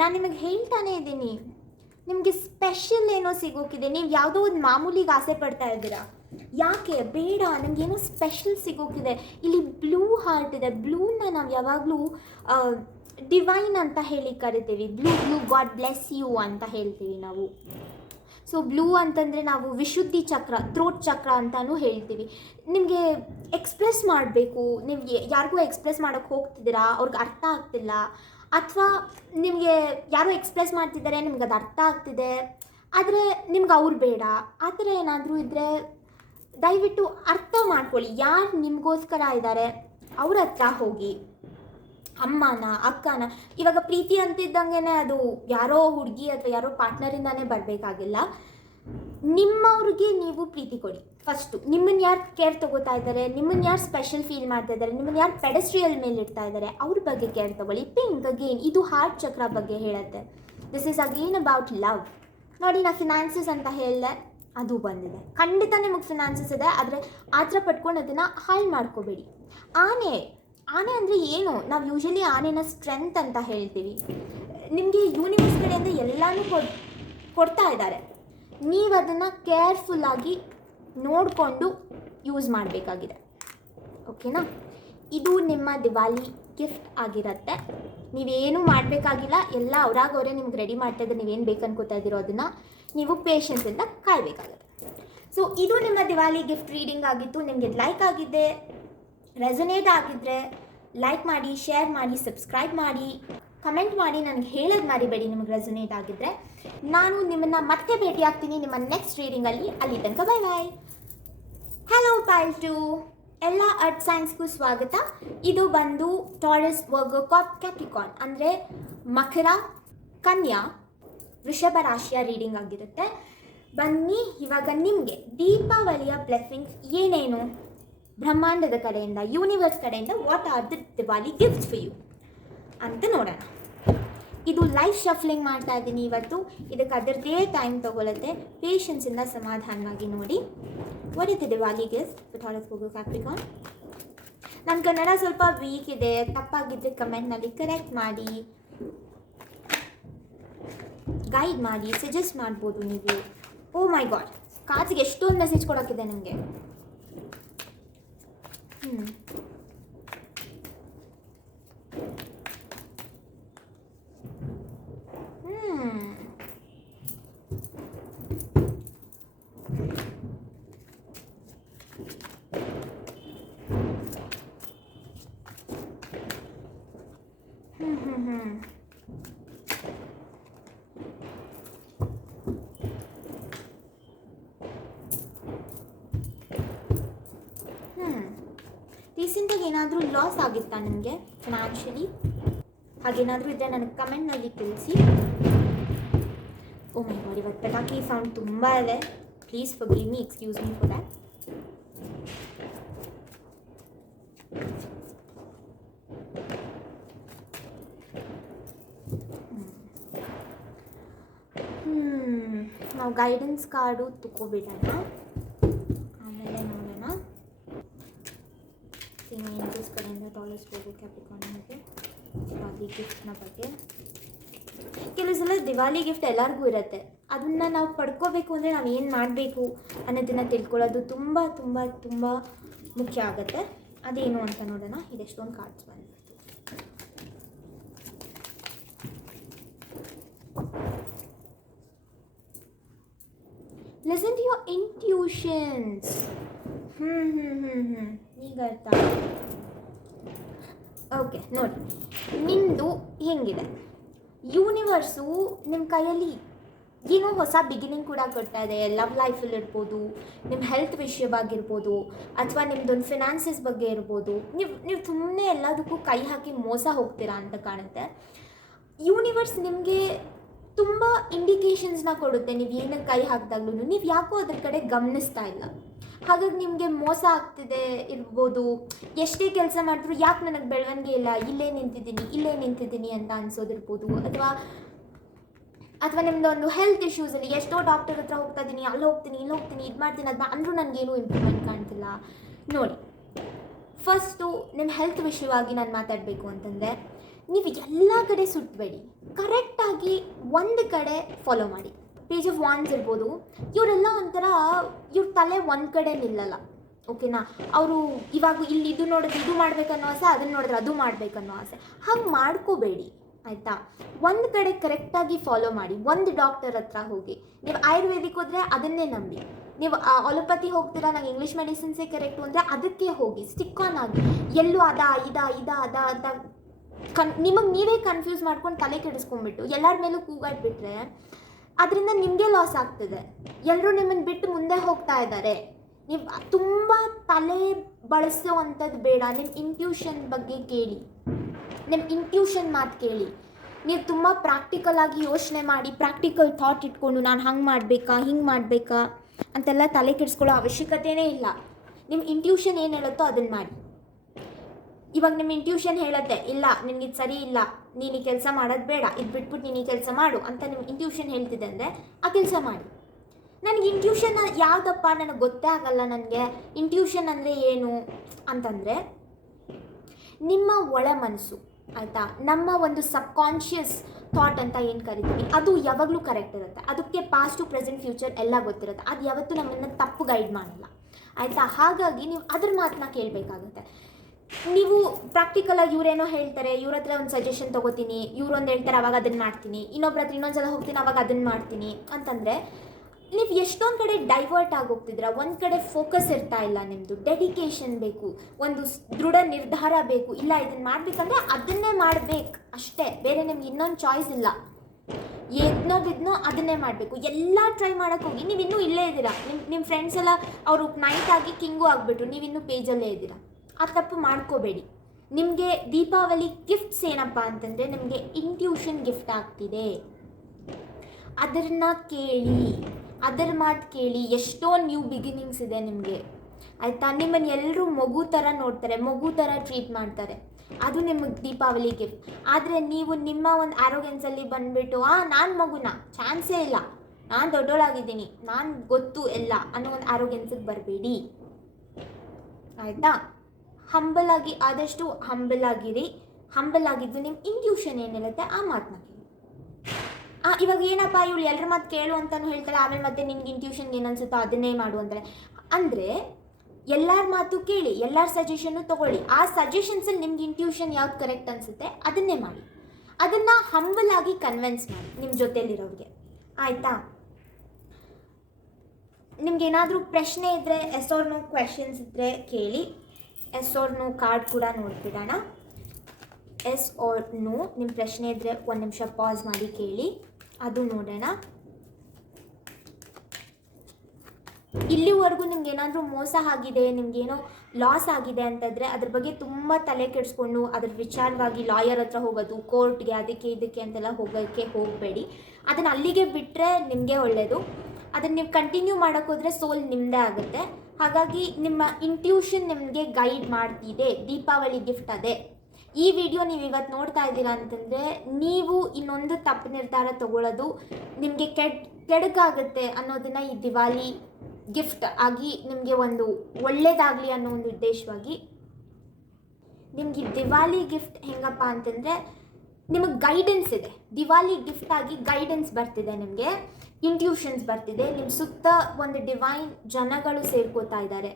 ನಾನು ನಿಮಗೆ ಹೇಳ್ತಾನೆ ಇದ್ದೀನಿ, ನಿಮಗೆ ಸ್ಪೆಷಲ್ ಏನೋ ಸಿಗೋಕಿದೆ. ನೀವು ಯಾವುದೋ ಒಂದು ಮಾಮೂಲಿಗೆ ಆಸೆ ಪಡ್ತಾ ಇದ್ದೀರಾ, ಯಾಕೆ ಬೇಡ, ನಮಗೇನೋ ಸ್ಪೆಷಲ್ ಸಿಗೋಕಿದೆ. ಇಲ್ಲಿ ಬ್ಲೂ ಹಾರ್ಟ್ ಇದೆ. ಬ್ಲೂನ ನಾವು ಯಾವಾಗಲೂ ಡಿವೈನ್ ಅಂತ ಹೇಳಿ ಕರಿತೀವಿ. Blue blue god bless you ಅಂತ ಹೇಳ್ತೀವಿ ನಾವು. ಸೊ ಬ್ಲೂ ಅಂತಂದರೆ ನಾವು ವಿಶುದ್ಧಿ ಚಕ್ರ, ಥ್ರೋಟ್ ಚಕ್ರ ಅಂತಲೂ ಹೇಳ್ತೀವಿ. ನಿಮಗೆ ಎಕ್ಸ್ಪ್ರೆಸ್ ಮಾಡಬೇಕು, ನೀವು ಯಾರಿಗೂ ಎಕ್ಸ್ಪ್ರೆಸ್ ಮಾಡೋಕ್ಕೆ ಹೋಗ್ತಿದ್ದೀರಾ, ಅವ್ರಿಗೆ ಅರ್ಥ ಆಗ್ತಿಲ್ಲ, ಅಥವಾ ನಿಮಗೆ ಯಾರೋ ಎಕ್ಸ್ಪ್ರೆಸ್ ಮಾಡ್ತಿದ್ದಾರೆ, ನಿಮ್ಗೆ ಅದು ಅರ್ಥ ಆಗ್ತಿದೆ, ಆದರೆ ನಿಮ್ಗೆ ಅವ್ರು ಬೇಡ, ಆ ಥರ ಏನಾದರೂ ಇದ್ದರೆ ದಯವಿಟ್ಟು ಅರ್ಥ ಮಾಡ್ಕೊಳ್ಳಿ. ಯಾರು ನಿಮಗೋಸ್ಕರ ಇದ್ದಾರೆ ಅವ್ರ ಹತ್ರ ಹೋಗಿ. ಅಮ್ಮನ, ಅಕ್ಕನ, ಇವಾಗ ಪ್ರೀತಿ ಅಂತಿದ್ದಂಗೆ ಅದು ಯಾರೋ ಹುಡುಗಿ ಅಥವಾ ಯಾರೋ ಪಾರ್ಟ್ನರಿಂದಾನೇ ಬರಬೇಕಾಗಿಲ್ಲ. ನಿಮ್ಮವ್ರಿಗೆ ನೀವು ಪ್ರೀತಿ ಕೊಡಿ ಫಸ್ಟು. ನಿಮ್ಮನ್ನು ಯಾರು ಕೇರ್ ತೊಗೋತಾ ಇದ್ದಾರೆ, ನಿಮ್ಮನ್ನು ಯಾರು ಸ್ಪೆಷಲ್ ಫೀಲ್ ಮಾಡ್ತಾ ಇದ್ದಾರೆ, ನಿಮ್ಮನ್ನು ಯಾರು ಪೆಡೆಸ್ಟ್ರಿಯಲ್ ಮೇಲೆ ಇಡ್ತಾ ಇದ್ದಾರೆ, ಅವ್ರ ಬಗ್ಗೆ ಕೇರ್ ತೊಗೊಳ್ಳಿ. ಪಿಂಕ್ ಅಗೇನ್ ಇದು ಹಾರ್ಟ್ ಚಕ್ರ ಬಗ್ಗೆ ಹೇಳುತ್ತೆ. This is again about love. ನೋಡಿ, ನಾ ಫಿನಾನ್ಸಸ್ ಅಂತ ಹೇಳಿದೆ, ಅದು ಬಂದಿದೆ. ಖಂಡಿತ ನಿಮಗೆ ಫಿನಾನ್ಸಸ್ ಇದೆ, ಆದರೆ ಆತರ ಪಟ್ಕೊಂಡು ಅದನ್ನು ಹಾಳು ಮಾಡ್ಕೋಬೇಡಿ. ಆನೆ ಅಂದರೆ ಏನು? ನಾವು ಯೂಶಲಿ ಆನೆನ ಸ್ಟ್ರೆಂತ್ ಅಂತ ಹೇಳ್ತೀವಿ. ನಿಮಗೆ ಯೂನಿವರ್ಸ್ ಕಡೆಯಿಂದ ಎಲ್ಲನೂ ಕೊಡ್ತಾ ಇದ್ದಾರೆ. ನೀವು ಅದನ್ನು ಕೇರ್ಫುಲ್ಲಾಗಿ ನೋಡಿಕೊಂಡು ಯೂಸ್ ಮಾಡಬೇಕಾಗಿದೆ. ಓಕೆನಾ? ಇದು ನಿಮ್ಮ ದಿವಾಲಿ ಗಿಫ್ಟ್ ಆಗಿರುತ್ತೆ. ನೀವೇನೂ ಮಾಡಬೇಕಾಗಿಲ್ಲ, ಎಲ್ಲ ಅವರೇ ನಿಮ್ಗೆ ರೆಡಿ ಮಾಡ್ತಾ ಇದ್ದಾರೆ. ನೀವೇನು ಬೇಕು ಅನ್ಕೋತಾ ಇದ್ದೀರೋ ಅದನ್ನು ನೀವು ಪೇಷನ್ಸಿಂದ ಕಾಯಬೇಕಾಗುತ್ತೆ. ಸೊ ಇದು ನಿಮ್ಮ ದಿವಾಲಿ ಗಿಫ್ಟ್ ರೀಡಿಂಗ್ ಆಗಿತ್ತು. ನಿಮಗೆ ಲೈಕ್ ಆಗಿದ್ದೆ, ರೆಸೊನೇಟ್ ಆಗಿದ್ದರೆ ಲೈಕ್ ಮಾಡಿ, ಶೇರ್ ಮಾಡಿ, ಸಬ್ಸ್ಕ್ರೈಬ್ ಮಾಡಿ, ಕಮೆಂಟ್ ಮಾಡಿ, ನನಗೆ ಹೇಳೋದು ಮರಿಬೇಡಿ ನಿಮಗೆ ರೆಸೊನೇಟ್ ಆಗಿದ್ದರೆ. ನಾನು ನಿಮ್ಮನ್ನು ಮತ್ತೆ ಭೇಟಿ ಆಗ್ತೀನಿ ನಿಮ್ಮ ನೆಕ್ಸ್ಟ್ ರೀಡಿಂಗಲ್ಲಿ. ಅಲ್ಲಿ ತನಕ ಬೈ ಬಾಯ್. ಹಲೋ ಪೈಲ್ 2, ಎಲ್ಲ ಅರ್ತ್ ಸೈನ್ಸ್ಗೂ ಸ್ವಾಗತ. ಇದು ಬಂದು ಟಾರಸ್, ವರ್ಗೋ, ಕ್ಯಾಪ್ರಿಕಾರ್ನ್ ಅಂದರೆ ಮಕರ, ಕನ್ಯಾ, ವೃಷಭ ರಾಶಿಯ ರೀಡಿಂಗ್ ಆಗಿರುತ್ತೆ. ಬನ್ನಿ, ಇವಾಗ ನಿಮಗೆ ದೀಪಾವಳಿಯ ಬ್ಲೆಸ್ಸಿಂಗ್ಸ್ ಏನೇನು ಬ್ರಹ್ಮಾಂಡದ ಕಡೆಯಿಂದ, ಯೂನಿವರ್ಸ್ ಕಡೆಯಿಂದ, what are the Diwali gifts for you ಅಂತ ನೋಡೋಣ. ಇದು ಲೈಫ್ ಶಫ್ಲಿಂಗ್ ಮಾಡ್ತಾ ಇದ್ದೀನಿ ಇವತ್ತು. ಇದಕ್ಕೆ ಅದರದ್ದೇ ಟೈಮ್ ತೊಗೊಳುತ್ತೆ. ಪೇಷನ್ಸಿಂದ ಸಮಾಧಾನವಾಗಿ ನೋಡಿ. What is the Diwali gift for Taurus, Virgo, Capricorn? ನನ್ನ ಕನ್ನಡ ಸ್ವಲ್ಪ ವೀಕ್ ಇದೆ, ತಪ್ಪಾಗಿದ್ದರೆ ಕಮೆಂಟ್ನಲ್ಲಿ ಕರೆಕ್ಟ್ ಮಾಡಿ, ಗೈಡ್ ಮಾಡಿ, ಸಜೆಸ್ಟ್ ಮಾಡ್ಬೋದು ನೀವು. ಓ ಮೈ ಗಾಡ್, ಕಾರ್ಡ್ಸ್ಗೆ ಎಷ್ಟೊಂದು ಮೆಸೇಜ್ ಕೊಡೋಕ್ಕಿದೆ ನಿಮಗೆ. ರೀಸೆಂಟಾಗಿ ಏನಾದರೂ ಲಾಸ್ ಆಗಿತ್ತಾ ನಿಮಗೆ ಫಿನಾನ್ಷಿಯಲಿ? ಹಾಗೇನಾದರೂ ಇದ್ದರೆ ನನಗೆ ಕಮೆಂಟ್ನಲ್ಲಿ ತಿಳಿಸಿ. ಓ ಮೈ ಗಾಡ್, ಇವತ್ತು ಪಟಾಕಿ ಸೌಂಡ್ ತುಂಬ ಇದೆ. Please forgive me, excuse me for that. ನಾವು ಗೈಡೆನ್ಸ್ ಕಾರ್ಡು ತಗೋಬಿಡೋಣ, ಆಮೇಲೆ ನೋಡೋಣ ಏಂಜಲ್ಸ್ ಕಡೆಯಿಂದ ಟಾರಸ್, ವರ್ಗೋ, ಕ್ಯಾಪ್ರಿಕಾರ್ನ್ಗೆ ದಿವಾಲಿ ಗಿಫ್ಟ್ನ ಬಗ್ಗೆ. ಕೆಲವು ಸಲ ದಿವಾಲಿ ಗಿಫ್ಟ್ ಎಲ್ಲರಿಗೂ ಇರುತ್ತೆ. ಅದನ್ನು ನಾವು ಪಡ್ಕೋಬೇಕು ಅಂದರೆ ನಾವು ಏನು ಮಾಡಬೇಕು ಅನ್ನೋದನ್ನು ತಿಳ್ಕೊಳ್ಳೋದು ತುಂಬ ತುಂಬ ತುಂಬ ಮುಖ್ಯ ಆಗುತ್ತೆ. ಅದೇನು ಅಂತ ನೋಡೋಣ. ಇದೆಷ್ಟೊಂದು ಕಾರ್ಡ್ಸ್ ಬಂದ್ಬಿಟ್ಟು. Listen to your intuitions. ಈಗ ಅರ್ಥ. ಓಕೆ, ನೋಡಿ, ನಿಮ್ಮದು ಹೆಂಗಿದೆ, ಯೂನಿವರ್ಸು ನಿಮ್ಮ ಕೈಯಲ್ಲಿ ಏನೋ ಹೊಸ ಬಿಗಿನಿಂಗ್ ಕೂಡ ಕೊಡ್ತಾ ಇದೆ. ಲವ್ ಲೈಫಲ್ಲಿ ಇರ್ಬೋದು, ನಿಮ್ಮ ಹೆಲ್ತ್ ವಿಷಯವಾಗಿರ್ಬೋದು, ಅಥವಾ ನಿಮ್ಮದೊಂದು ಫಿನಾನ್ಸಸ್ ಬಗ್ಗೆ ಇರ್ಬೋದು. ನೀವು ಸುಮ್ಮನೆ ಎಲ್ಲದಕ್ಕೂ ಕೈ ಹಾಕಿ ಮೋಸ ಹೋಗ್ತೀರಾ ಅಂತ ಕಾಣುತ್ತೆ. ಯೂನಿವರ್ಸ್ ನಿಮಗೆ ತುಂಬ ಇಂಡಿಕೇಷನ್ಸ್ನ ಕೊಡುತ್ತೆ. ನೀವು ಏನಕ್ಕೆ ಕೈ ಹಾಕಿದಾಗ್ಲೂ ನೀವು ಯಾಕೋ ಅದ್ರ ಕಡೆ ಗಮನಿಸ್ತಾ ಇಲ್ಲ. ಹಾಗಾಗಿ ನಿಮಗೆ ಮೋಸ ಆಗ್ತಿದೆ ಇರ್ಬೋದು. ಎಷ್ಟೇ ಕೆಲಸ ಮಾಡಿದ್ರು ಯಾಕೆ ನನಗೆ ಬೆಳವಣಿಗೆ ಇಲ್ಲ, ಇಲ್ಲೇ ನಿಂತಿದ್ದೀನಿ ಅಂತ ಅನ್ಸೋದಿರ್ಬೋದು. ಅಥವಾ ನಿಮ್ಮದೊಂದು ಹೆಲ್ತ್ ಇಶ್ಯೂಸಲ್ಲಿ ಎಷ್ಟೋ ಡಾಕ್ಟರ್ ಹತ್ರ ಹೋಗ್ತಾ ಇದ್ದೀನಿ, ಅಲ್ಲಿ ಹೋಗ್ತೀನಿ, ಇಲ್ಲಿ ಹೋಗ್ತೀನಿ, ಇದು ಮಾಡ್ತೀನಿ, ಅದು ಅಂದರೂ ನನಗೇನು ಇಂಪ್ರೂವ್ಮೆಂಟ್ ಕಾಣ್ತಿಲ್ಲ. ನೋಡಿ, ಫಸ್ಟು ನಿಮ್ಮ ಹೆಲ್ತ್ ವಿಷಯವಾಗಿ ನಾನು ಮಾತಾಡಬೇಕು ಅಂತಂದರೆ, ನೀವು ಎಲ್ಲ ಕಡೆ ಸುತ್ತಬೇಡಿ, ಕರೆಕ್ಟಾಗಿ ಒಂದು ಕಡೆ ಫಾಲೋ ಮಾಡಿ. ಪೇಜ್ ಆಫ್ ವಾಂಡ್ಸ್ ಇರ್ಬೋದು, ಇವರೆಲ್ಲ ಒಂಥರ ಇವ್ರ ತಲೆ ಒಂದು ಕಡೆ ನಿಲ್ಲಲ್ಲ, ಓಕೆನಾ. ಅವರು ಇವಾಗ ಇಲ್ಲಿ ಇದು ನೋಡಿದ್ರೆ ಇದು ಮಾಡ್ಬೇಕನ್ನೋ ಆಸೆ, ಅದನ್ನು ನೋಡಿದ್ರೆ ಅದು ಮಾಡ್ಬೇಕನ್ನೋ ಆಸೆ. ಹಾಗೆ ಮಾಡ್ಕೋಬೇಡಿ ಆಯಿತಾ. ಒಂದು ಕಡೆ ಕರೆಕ್ಟಾಗಿ ಫಾಲೋ ಮಾಡಿ. ಒಂದು ಡಾಕ್ಟರ್ ಹತ್ರ ಹೋಗಿ, ನೀವು ಆಯುರ್ವೇದಿಕ್ ಹೋದರೆ ಅದನ್ನೇ ನಂಬಿ, ನೀವು ಅಲೋಪತಿ ಹೋಗ್ತೀರಾ ನಂಗೆ ಇಂಗ್ಲೀಷ್ ಮೆಡಿಸಿನ್ಸೇ ಕರೆಕ್ಟು ಅಂದರೆ ಅದಕ್ಕೆ ಹೋಗಿ, ಸ್ಟಿಕ್ ಆನ್ ಆಗಿ. ಎಲ್ಲೂ ಅದ ಅಂತ ನಿಮಗೆ ನೀವೇ ಕನ್ಫ್ಯೂಸ್ ಮಾಡ್ಕೊಂಡು ತಲೆ ಕೆಡಿಸ್ಕೊಂಡ್ಬಿಟ್ಟು ಎಲ್ಲರ ಮೇಲೂ ಕೂಗಾಡ್ಬಿಟ್ರೆ ಅದರಿಂದ ನಿಮಗೆ ಲಾಸ್ ಆಗ್ತದೆ. ಎಲ್ಲರೂ ನಿಮ್ಮನ್ನು ಬಿಟ್ಟು ಮುಂದೆ ಹೋಗ್ತಾ ಇದ್ದಾರೆ. ನೀವು ತುಂಬ ತಲೆ ಬಳಸೋವಂಥದ್ದು ಬೇಡ. ನಿಮ್ಮ ಇಂಟ್ಯೂಷನ್ ಬಗ್ಗೆ ಕೇಳಿ, ನಿಮ್ಮ ಇಂಟ್ಯೂಷನ್ ಮಾತು ಕೇಳಿ. ನೀವು ತುಂಬ ಪ್ರಾಕ್ಟಿಕಲಾಗಿ ಯೋಚನೆ ಮಾಡಿ, ಪ್ರಾಕ್ಟಿಕಲ್ ಥಾಟ್ ಇಟ್ಕೊಂಡು ನಾನು ಹಂಗೆ ಮಾಡಬೇಕಾ ಹಿಂಗೆ ಮಾಡಬೇಕಾ ಅಂತೆಲ್ಲ ತಲೆ ಕೆಡಿಸ್ಕೊಳ್ಳೋ ಅವಶ್ಯಕತೆಯೇ ಇಲ್ಲ. ನಿಮ್ಮ ಇಂಟ್ಯೂಷನ್ ಏನು ಹೇಳುತ್ತೋ ಅದನ್ನು ಮಾಡಿ. ಇವಾಗ ನಿಮ್ಮ ಇಂಟ್ಯೂಷನ್ ಹೇಳುತ್ತೆ ಇಲ್ಲ ನಿನಗಿದು ಸರಿ ಇಲ್ಲ, ನೀನು ಈ ಕೆಲಸ ಮಾಡೋದು ಬೇಡ, ಇದು ಬಿಟ್ಬಿಟ್ಟು ನೀನು ಈ ಕೆಲಸ ಮಾಡು ಅಂತ ನಿಮ್ಮ ಇಂಟ್ಯೂಷನ್ ಹೇಳ್ತಿದೆ ಅಂದರೆ ಆ ಕೆಲಸ ಮಾಡಿ. ನನಗೆ ಇಂಟ್ಯೂಷನ್ ಯಾವುದಪ್ಪ ನನಗೆ ಗೊತ್ತೇ ಆಗಲ್ಲ. ನನಗೆ ಇಂಟ್ಯೂಷನ್ ಅಂದರೆ ಏನು ಅಂತಂದರೆ ನಿಮ್ಮ ಒಳ ಮನಸ್ಸು ಆಯಿತಾ, ನಮ್ಮ ಒಂದು ಸಬ್ಕಾನ್ಷಿಯಸ್ ಥಾಟ್ ಅಂತ ಏನು ಕರಿತೀವಿ ಅದು ಯಾವಾಗಲೂ ಕರೆಕ್ಟ್ ಇರುತ್ತೆ. ಅದಕ್ಕೆ ಪಾಸ್ಟು ಪ್ರೆಸೆಂಟ್ ಫ್ಯೂಚರ್ ಎಲ್ಲ ಗೊತ್ತಿರುತ್ತೆ. ಅದು ಯಾವತ್ತೂ ನಮ್ಮನ್ನು ತಪ್ಪು ಗೈಡ್ ಮಾಡಲ್ಲ ಆಯಿತಾ. ಹಾಗಾಗಿ ನೀವು ಅದ್ರ ಮಾತನ್ನ ಕೇಳಬೇಕಾಗುತ್ತೆ. ನೀವು ಪ್ರಾಕ್ಟಿಕಲಾಗಿ ಇವರೇನೋ ಹೇಳ್ತಾರೆ, ಇವ್ರ ಹತ್ರ ಒಂದು ಸಜೆಷನ್ ತೊಗೋತೀನಿ, ಇವ್ರೊಂದು ಹೇಳ್ತಾರೆ ಅವಾಗ ಅದನ್ನು ಮಾಡ್ತೀನಿ, ಇನ್ನೊಬ್ರ ಹತ್ರ ಇನ್ನೊಂದು ಹೋಗ್ತೀನಿ ಅವಾಗ ಅದನ್ನು ಮಾಡ್ತೀನಿ ಅಂತಂದರೆ ನೀವು ಎಷ್ಟೊಂದು ಕಡೆ ಡೈವರ್ಟ್ ಆಗೋಗ್ತಿದ್ದೀರ. ಒಂದು ಕಡೆ ಫೋಕಸ್ ಇರ್ತಾ ಇಲ್ಲ, ನಿಮ್ಮದು ಡೆಡಿಕೇಶನ್ ಬೇಕು, ಒಂದು ದೃಢ ನಿರ್ಧಾರ ಬೇಕು. ಇಲ್ಲ ಇದನ್ನು ಮಾಡಬೇಕಂದ್ರೆ ಅದನ್ನೇ ಮಾಡಬೇಕು ಅಷ್ಟೇ, ಬೇರೆ ನಿಮ್ಗೆ ಇನ್ನೊಂದು ಚಾಯ್ಸ್ ಇಲ್ಲ. ಎದ್ನೋ ಬಿದ್ನೋ ಅದನ್ನೇ ಮಾಡಬೇಕು. ಎಲ್ಲ ಟ್ರೈ ಮಾಡೋಕ್ಕೆ ಹೋಗಿ ನೀವು ಇನ್ನೂ ಇಲ್ಲೇ ಇದ್ದೀರಾ. ನಿಮ್ಮ ಫ್ರೆಂಡ್ಸ್ ಎಲ್ಲ ಅವರು ನೈಟ್ ಆಗಿ ಕಿಂಗು ಆಗಿಬಿಟ್ರು, ನೀವಿನ್ನೂ ಪೇಜಲ್ಲೇ ಇದ್ದೀರಾ. ಆ ತಪ್ಪು ಮಾಡ್ಕೋಬೇಡಿ. ನಿಮಗೆ ದೀಪಾವಳಿ ಗಿಫ್ಟ್ಸ್ ಏನಪ್ಪ ಅಂತಂದರೆ ನಿಮಗೆ ಇಂಟ್ಯೂಷನ್ ಗಿಫ್ಟ್ ಆಗ್ತಿದೆ. ಅದನ್ನು ಕೇಳಿ, ಅದರ ಮಾತು ಕೇಳಿ. ಎಷ್ಟೋ ನ್ಯೂ ಬಿಗಿನಿಂಗ್ಸ್ ಇದೆ ನಿಮಗೆ ಆಯಿತಾ. ನಿಮ್ಮನ್ನು ಎಲ್ಲರೂ ಮಗು ಥರ ನೋಡ್ತಾರೆ, ಮಗು ಥರ ಟ್ರೀಟ್ ಮಾಡ್ತಾರೆ. ಅದು ನಿಮಗೆ ದೀಪಾವಳಿ ಗಿಫ್ಟ್. ಆದರೆ ನೀವು ನಿಮ್ಮ ಒಂದು ಆರೋಗ್ಯನ್ಸಲ್ಲಿ ಬಂದುಬಿಟ್ಟು ನಾನು ಮಗುನ ಚಾನ್ಸೇ ಇಲ್ಲ, ನಾನು ದೊಡ್ಡೋಳಾಗಿದ್ದೀನಿ, ನಾನು ಗೊತ್ತು ಎಲ್ಲ ಅನ್ನೋ ಒಂದು ಆರೋಗ್ಯನ್ಸಿಗೆ ಬರಬೇಡಿ ಆಯಿತಾ. ಹಂಬಲಾಗಿ, ಆದಷ್ಟು ಹಂಬಲಾಗಿರಿ. ಹಂಬಲಾಗಿದ್ದು ನಿಮ್ಮ ಇಂಟ್ಯೂಷನ್ ಏನಿರುತ್ತೆ ಆ ಮಾತನ್ನ ಕೇಳಿ. ಇವಾಗ ಏನಪ್ಪ ಇವಳು ಎಲ್ಲರ ಮಾತು ಕೇಳು ಅಂತಲೂ ಹೇಳ್ತಾಳೆ, ಆಮೇಲೆ ಮತ್ತೆ ನಿನ್ಗೆ ಇಂಟ್ಯೂಷನ್ಗೆ ಏನು ಅನ್ಸುತ್ತೋ ಅದನ್ನೇ ಮಾಡು ಅಂತಾರೆ. ಅಂದರೆ ಎಲ್ಲರ ಮಾತು ಕೇಳಿ, ಎಲ್ಲರ ಸಜೆಷನ್ನು ತೊಗೊಳ್ಳಿ. ಆ ಸಜೆಷನ್ಸಲ್ಲಿ ನಿಮ್ಗೆ ಇಂಟ್ಯೂಷನ್ ಯಾವ್ದು ಕರೆಕ್ಟ್ ಅನಿಸುತ್ತೆ ಅದನ್ನೇ ಮಾಡಿ. ಅದನ್ನು ಹಂಬಲಾಗಿ ಕನ್ವಿನ್ಸ್ ಮಾಡಿ ನಿಮ್ಮ ಜೊತೆಯಲ್ಲಿರೋರಿಗೆ ಆಯಿತಾ. ನಿಮ್ಗೇನಾದರೂ ಪ್ರಶ್ನೆ ಇದ್ದರೆ ಎಸ್ ಆರ್ ನೋ ಕ್ವೆಶನ್ಸ್ ಇದ್ದರೆ ಕೇಳಿ. ಎಸ್ ಆರ್ ನೋ ಕಾರ್ಡ್ ಕೂಡ ನೋಡ್ಬಿಡೋಣ. ಎಸ್ ಆರ್ ನೋ ನಿಮ್ಮ ಪ್ರಶ್ನೆ ಇದ್ದರೆ ಒಂದು ನಿಮಿಷ ಪಾಸ್ ಮಾಡಿ ಕೇಳಿ, ಅದು ನೋಡೋಣ. ಇಲ್ಲಿವರೆಗೂ ನಿಮ್ಗೇನಾದರೂ ಮೋಸ ಆಗಿದೆ, ನಿಮಗೇನೋ ಲಾಸ್ ಆಗಿದೆ ಅಂತಂದರೆ ಅದ್ರ ಬಗ್ಗೆ ತುಂಬ ತಲೆ ಕೆಡಿಸ್ಕೊಂಡು ಅದ್ರ ವಿಚಾರವಾಗಿ ಲಾಯರ್ ಹತ್ರ ಹೋಗೋದು, ಕೋರ್ಟ್ಗೆ ಅದಕ್ಕೆ ಇದಕ್ಕೆ ಅಂತೆಲ್ಲ ಹೋಗೋಕ್ಕೆ ಹೋಗಬೇಡಿ. ಅದನ್ನು ಅಲ್ಲಿಗೆ ಬಿಟ್ಟರೆ ನಿಮಗೆ ಒಳ್ಳೆಯದು. ಅದನ್ನು ನೀವು ಕಂಟಿನ್ಯೂ ಮಾಡೋಕ್ಕೋದ್ರೆ ಸೋಲ್ ನಿಮ್ಮದೇ ಆಗುತ್ತೆ. ಹಾಗಾಗಿ ನಿಮ್ಮ ಇಂಟ್ಯೂಷನ್ ನಿಮಗೆ ಗೈಡ್ ಮಾಡ್ತಿದೆ. ದೀಪಾವಳಿ ಗಿಫ್ಟ್ ಅದೇ. ಈ ವಿಡಿಯೋ ನೀವು ಇವತ್ತು ನೋಡ್ತಾ ಇದ್ದೀರಾ ಅಂತಂದರೆ ನೀವು ಇನ್ನೊಂದು ತಪ್ಪು ನಿರ್ಧಾರ ತಗೊಳ್ಳೋದು ನಿಮಗೆ ಕೆಡಕಾಗುತ್ತೆ ಅನ್ನೋದನ್ನು ಈ ದಿವಾಲಿ ಗಿಫ್ಟ್ ಆಗಿ ನಿಮಗೆ ಒಂದು ಒಳ್ಳೆಯದಾಗಲಿ ಅನ್ನೋ ಒಂದು ಉದ್ದೇಶವಾಗಿ ನಿಮಗೆ ದಿವಾಲಿ ಗಿಫ್ಟ್ ಹೆಂಗಪ್ಪ ಅಂತಂದರೆ ನಿಮಗೆ ಗೈಡೆನ್ಸ್ ಇದೆ. ದಿವಾಲಿ ಗಿಫ್ಟ್ ಆಗಿ ಗೈಡೆನ್ಸ್ ಬರ್ತಿದೆ, ನಿಮಗೆ ಇಂಟ್ಯೂಷನ್ಸ್ ಬರ್ತಿದೆ. ನಿಮ್ಮ ಸುತ್ತ ಒಂದು ಡಿವೈನ್ ಜನಗಳು ಸೇರ್ಕೋತಾ ಇದ್ದಾರೆ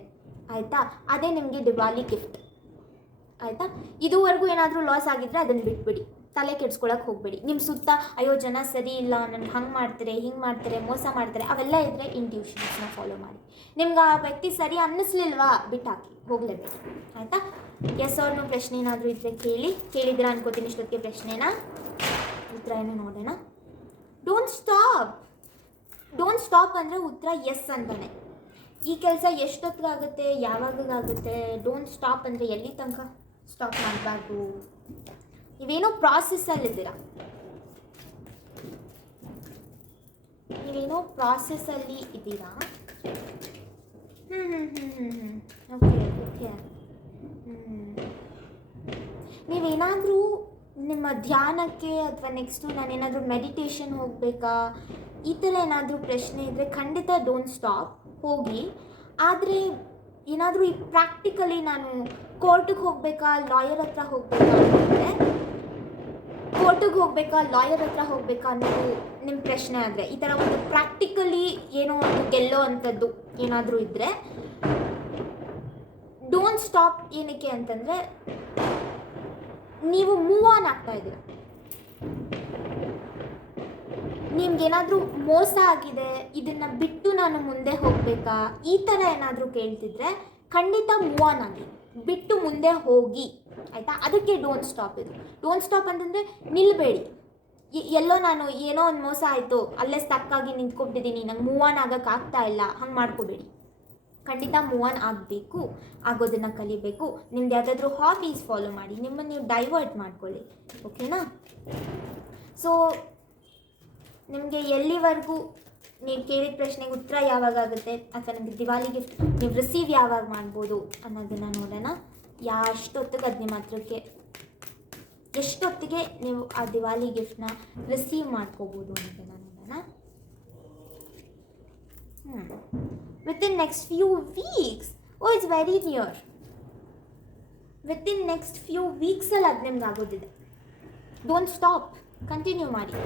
ಆಯಿತಾ. ಅದೇ ನಿಮಗೆ ದಿವಾಲಿ ಗಿಫ್ಟ್ ಆಯಿತಾ. ಇದುವರೆಗೂ ಏನಾದರೂ ಲಾಸ್ ಆಗಿದ್ದರೆ ಅದನ್ನು ಬಿಟ್ಬಿಡಿ, ತಲೆ ಕೆಡ್ಸ್ಕೊಳಕ್ಕೆ ಹೋಗಬೇಡಿ. ನಿಮ್ಮ ಸುತ್ತ ಅಯ್ಯೋ ಜನ ಸರಿ ಇಲ್ಲ, ನನಗೆ ಹಂಗೆ ಮಾಡ್ತಾರೆ ಹಿಂಗೆ ಮಾಡ್ತಾರೆ ಮೋಸ ಮಾಡ್ತಾರೆ ಅವೆಲ್ಲ ಇದ್ದರೆ ಇಂಟ್ಯೂಷನ್ಸ್ನ ಫಾಲೋ ಮಾಡಿ. ನಿಮ್ಗೆ ಆ ವ್ಯಕ್ತಿ ಸರಿ ಅನ್ನಿಸ್ಲಿಲ್ವಾ ಬಿಟ್ಟಾಕಿ, ಹೋಗಲೇಬೇಡಿ ಆಯಿತಾ. ಎಸ್ ಅವ್ರನ್ನೂ ಪ್ರಶ್ನೆ ಏನಾದರೂ ಇದ್ದರೆ ಕೇಳಿದ್ರೆ ಅನ್ಕೋತೀನಿ ಇಷ್ಟೊತ್ತಿಗೆ ಪ್ರಶ್ನೆನ. ಉತ್ತರ ಏನು ನೋಡೋಣ. ಡೋಂಟ್ ಸ್ಟಾಪ್ ಅಂದರೆ ಉತ್ತರ ಎಸ್ ಅಂತಾನೆ. ಈ ಕೆಲಸ ಎಷ್ಟೊತ್ತಿಗಾಗುತ್ತೆ, ಯಾವಾಗಾಗುತ್ತೆ. ಡೋಂಟ್ ಸ್ಟಾಪ್ ಅಂದರೆ ಎಲ್ಲಿ ತನಕ ಸ್ಟಾಪ್ ಮಾಡಬಾರ್ದು. ನೀವೇನೋ ಪ್ರಾಸೆಸ್ಸಲ್ಲಿದ್ದೀರಾ, ಪ್ರಾಸೆಸ್ಸಲ್ಲಿ ಇದ್ದೀರಾ. ಓಕೆ ನೀವೇನಾದರೂ ನಿಮ್ಮ ಧ್ಯಾನಕ್ಕೆ ಅಥವಾ ನೆಕ್ಸ್ಟು ನಾನೇನಾದರೂ ಮೆಡಿಟೇಷನ್ ಹೋಗಬೇಕಾ ಈ ಥರ ಏನಾದರೂ ಪ್ರಶ್ನೆ ಇದ್ದರೆ ಖಂಡಿತ ಡೋಂಟ್ ಸ್ಟಾಪ್, ಹೋಗಿ. ಆದರೆ ಏನಾದರೂ ಈ ಪ್ರಾಕ್ಟಿಕಲಿ ನಾನು ಕೋರ್ಟಿಗೆ ಹೋಗಬೇಕಾ ಲಾಯರ್ ಹತ್ರ ಹೋಗಬೇಕಾ ಅಂತಂದರೆ ಕೋರ್ಟಿಗೆ ಹೋಗಬೇಕಾ, ಲಾಯರ್ ಹತ್ರ ಹೋಗಬೇಕಾ ಅನ್ನೋದು ನಿಮ್ಮ ಪ್ರಶ್ನೆ ಆದರೆ, ಈ ಥರ ಒಂದು ಪ್ರಾಕ್ಟಿಕಲಿ ಏನೋ ಒಂದು ಗೆಲ್ಲೋ ಅಂಥದ್ದು ಏನಾದರೂ ಇದ್ದರೆ ಡೋಂಟ್ ಸ್ಟಾಪ್. ಏನಕ್ಕೆ ಅಂತಂದರೆ ನೀವು ಮೂವ್ ಆನ್ ಆಗ್ತಾ ಇದ್ದೀರ. ನಿಮ್ಗೇನಾದರೂ ಮೋಸ ಆಗಿದೆ, ಇದನ್ನು ಬಿಟ್ಟು ನಾನು ಮುಂದೆ ಹೋಗಬೇಕಾ, ಈ ಥರ ಏನಾದರೂ ಕೇಳ್ತಿದ್ರೆ ಖಂಡಿತ ಮೂವ್ ಆನ್ ಆಗಿ, ಬಿಟ್ಟು ಮುಂದೆ ಹೋಗಿ, ಆಯಿತಾ? ಅದಕ್ಕೆ ಡೋಂಟ್ ಸ್ಟಾಪ್ ಇದು. ಡೋಂಟ್ ಸ್ಟಾಪ್ ಅಂತಂದರೆ ನಿಲ್ಲಬೇಡಿ. ಎಲ್ಲೋ ನಾನು ಏನೋ ಒಂದು ಮೋಸ ಆಯಿತು, ಅಲ್ಲೇ ಸ್ಟಕ್ಕಾಗಿ ನಿಂತ್ಕೊಬಿಟ್ಟಿದ್ದೀನಿ, ನಂಗೆ ಮೂವ್ ಆನ್ ಆಗೋಕ್ಕಾಗ್ತಾ ಇಲ್ಲ, ಹಂಗೆ ಮಾಡ್ಕೋಬೇಡಿ. ಖಂಡಿತ ಮೂವ್ ಆನ್ ಆಗಬೇಕು, ಆಗೋದನ್ನು ಕಲಿಬೇಕು. ನಿಮ್ದು ಯಾವುದಾದ್ರೂ ಹಾಬೀಸ್ ಫಾಲೋ ಮಾಡಿ, ನಿಮ್ಮನ್ನು ನೀವು ಡೈವರ್ಟ್ ಮಾಡ್ಕೊಳ್ಳಿ, ಓಕೆನಾ? ಸೊ ನಿಮಗೆ ಎಲ್ಲಿವರೆಗೂ ನೀವು ಕೇಳಿದ ಪ್ರಶ್ನೆಗೆ ಉತ್ತರ ಯಾವಾಗ ಆಗುತ್ತೆ, ಅಥವಾ ನಿಮಗೆ ದಿವಾಲಿ ಗಿಫ್ಟ್ ನೀವು ರಿಸೀವ್ ಯಾವಾಗ ಮಾಡ್ಬೋದು ಅನ್ನೋದನ್ನು ನೋಡೋಣ. ಎಷ್ಟೊತ್ತಿಗೆ ಅದು ನಿಮ್ಮ ಹತ್ರಕ್ಕೆ, ಎಷ್ಟೊತ್ತಿಗೆ ನೀವು ಆ ದಿವಾಲಿ ಗಿಫ್ಟ್ನ ರಿಸೀವ್ ಮಾಡ್ಕೋಬೋದು ಅನ್ನೋದನ್ನು ನೋಡೋಣ. Within next few weeks. It's very near. Within next few ವೀಕ್ಸಲ್ಲಿ ಅದು ನಿಮ್ಗೆ ಆಗೋದಿದೆ. ಡೋಂಟ್ ಸ್ಟಾಪ್, ಕಂಟಿನ್ಯೂ ಮಾಡಿ,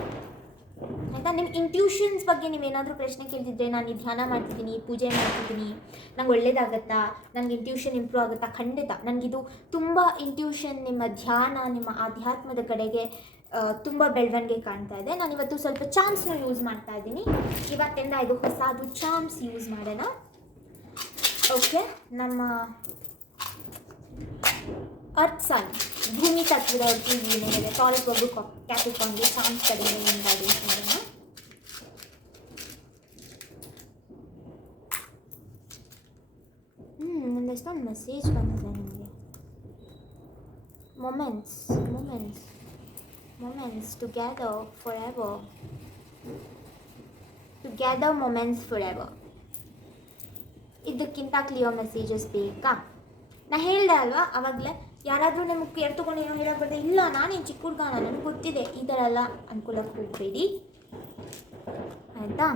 ಆಯಿತಾ? ನಿಮ್ಮ ಇಂಟ್ಯೂಷನ್ಸ್ ಬಗ್ಗೆ ನೀವೇನಾದರೂ ಪ್ರಶ್ನೆ ಕೇಳ್ತಿದ್ರೆ, ನಾನು ಈ ಧ್ಯಾನ ಮಾಡ್ತಿದ್ದೀನಿ, ಪೂಜೆ ಮಾಡ್ತಿದ್ದೀನಿ, ನಂಗೆ ಒಳ್ಳೇದಾಗತ್ತಾ, ನನಗೆ ಇಂಟ್ಯೂಷನ್ ಇಂಪ್ರೂವ್ ಆಗುತ್ತಾ? ಖಂಡಿತ. ನನಗಿದು ತುಂಬ ಇಂಟ್ಯೂಷನ್, ನಿಮ್ಮ ಧ್ಯಾನ, ನಿಮ್ಮ ಆಧ್ಯಾತ್ಮದ ಕಡೆಗೆ ತುಂಬ ಬೆಳವಣಿಗೆ ಕಾಣ್ತಾ ಇದೆ. ನಾನು ಇವತ್ತು ಸ್ವಲ್ಪ ಚಾಮ್ಸ್ನ ಯೂಸ್ ಮಾಡ್ತಾ ಇದ್ದೀನಿ. ಇವತ್ತಿಂದ ಇದು ಹೊಸದು ಚಾಮ್ಸ್ ಯೂಸ್ ಮಾಡೋಣ. ಓಕೆ, ನಮ್ಮ ಅರ್ತ್ ಸನ್, ಭೂಮಿ ತತ್ವದ ಏನಿದೆ, ಟಾರಸ್ ವರ್ಗು ಕ್ಯಾಪ್ರಿಕಾನ್ಗೆ ಚಾನ್ಸ್ ಕಡಿಮೆ ಗೈಡೆನ್ಸ್ ಮಾಡೋಣ. ಒಂದಷ್ಟೊಂದು ಮೆಸೇಜ್ ಬಂದಿದೆ ನಿಮಗೆ. Moments together forever. ಇದಕ್ಕಿಂತ ಕ್ಲಿಯರ್ ಮೆಸೇಜಸ್ ಬೇಕಾ? ನಾ ಹೇಳ್ದೆ ಅಲ್ವಾ ಆವಾಗಲೇ, ಯಾರಾದರೂ ನಿಮಗೆ ಕೇರ್ ತೊಗೊಂಡು ಏನೋ ಹೇಳೋಕೆ ಬರ್ದೆ, ಇಲ್ಲ ನಾನೇನು ಚಿಕ್ಕ ಹುಡುಗ, ನನಗೆ ಗೊತ್ತಿದೆ, ಈ ಥರ ಎಲ್ಲ ಅನ್ಕೊಳ್ಳೋಕೆ ಹೋಗಬೇಡಿ, ಆಯಿತಾ?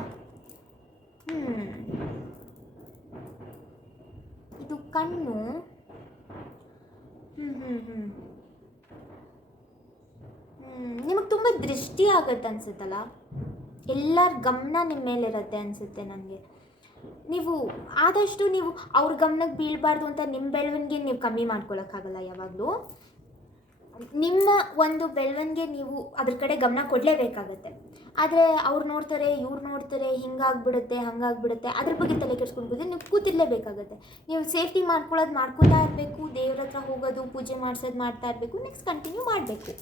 ಇದು ಕಣ್ಣು. ನಿಮಗೆ ತುಂಬ ದೃಷ್ಟಿ ಆಗುತ್ತೆ ಅನಿಸುತ್ತಲ್ಲ, ಎಲ್ಲರ ಗಮನ ನಿಮ್ಮ ಮೇಲಿರುತ್ತೆ ಅನಿಸುತ್ತೆ ನನಗೆ. ನೀವು ಆದಷ್ಟು ನೀವು ಅವ್ರ ಗಮನಕ್ಕೆ ಬೀಳಬಾರ್ದು ಅಂತ ನಿಮ್ಮ ಬೆಳವಣಿಗೆ ನೀವು ಕಮ್ಮಿ ಮಾಡ್ಕೊಳ್ಳೋಕ್ಕಾಗಲ್ಲ. ಯಾವಾಗಲೂ ನಿಮ್ಮ ಒಂದು ಬೆಳವಣಿಗೆ ನೀವು ಅದ್ರ ಕಡೆ ಗಮನ ಕೊಡಲೇಬೇಕಾಗತ್ತೆ. ಆದರೆ ಅವ್ರು ನೋಡ್ತಾರೆ, ಇವ್ರು ನೋಡ್ತಾರೆ, ಹಿಂಗಾಗ್ಬಿಡುತ್ತೆ, ಹಂಗಾಗ್ಬಿಡುತ್ತೆ, ಅದ್ರ ಬಗ್ಗೆ ತಲೆ ಕೆಡ್ಸ್ಕೊಂಡು ನೀವು ಕೂತಿರ್ಲೇಬೇಕಾಗತ್ತೆ. ನೀವು ಸೇಫ್ಟಿ ಮಾಡ್ಕೊತಾ ಇರಬೇಕು, ದೇವ್ರ ಹತ್ರ ಹೋಗೋದು, ಪೂಜೆ ಮಾಡಿಸೋದು ಮಾಡ್ತಾ ಇರಬೇಕು, ನೆಕ್ಸ್ಟ್ ಕಂಟಿನ್ಯೂ ಮಾಡಬೇಕು.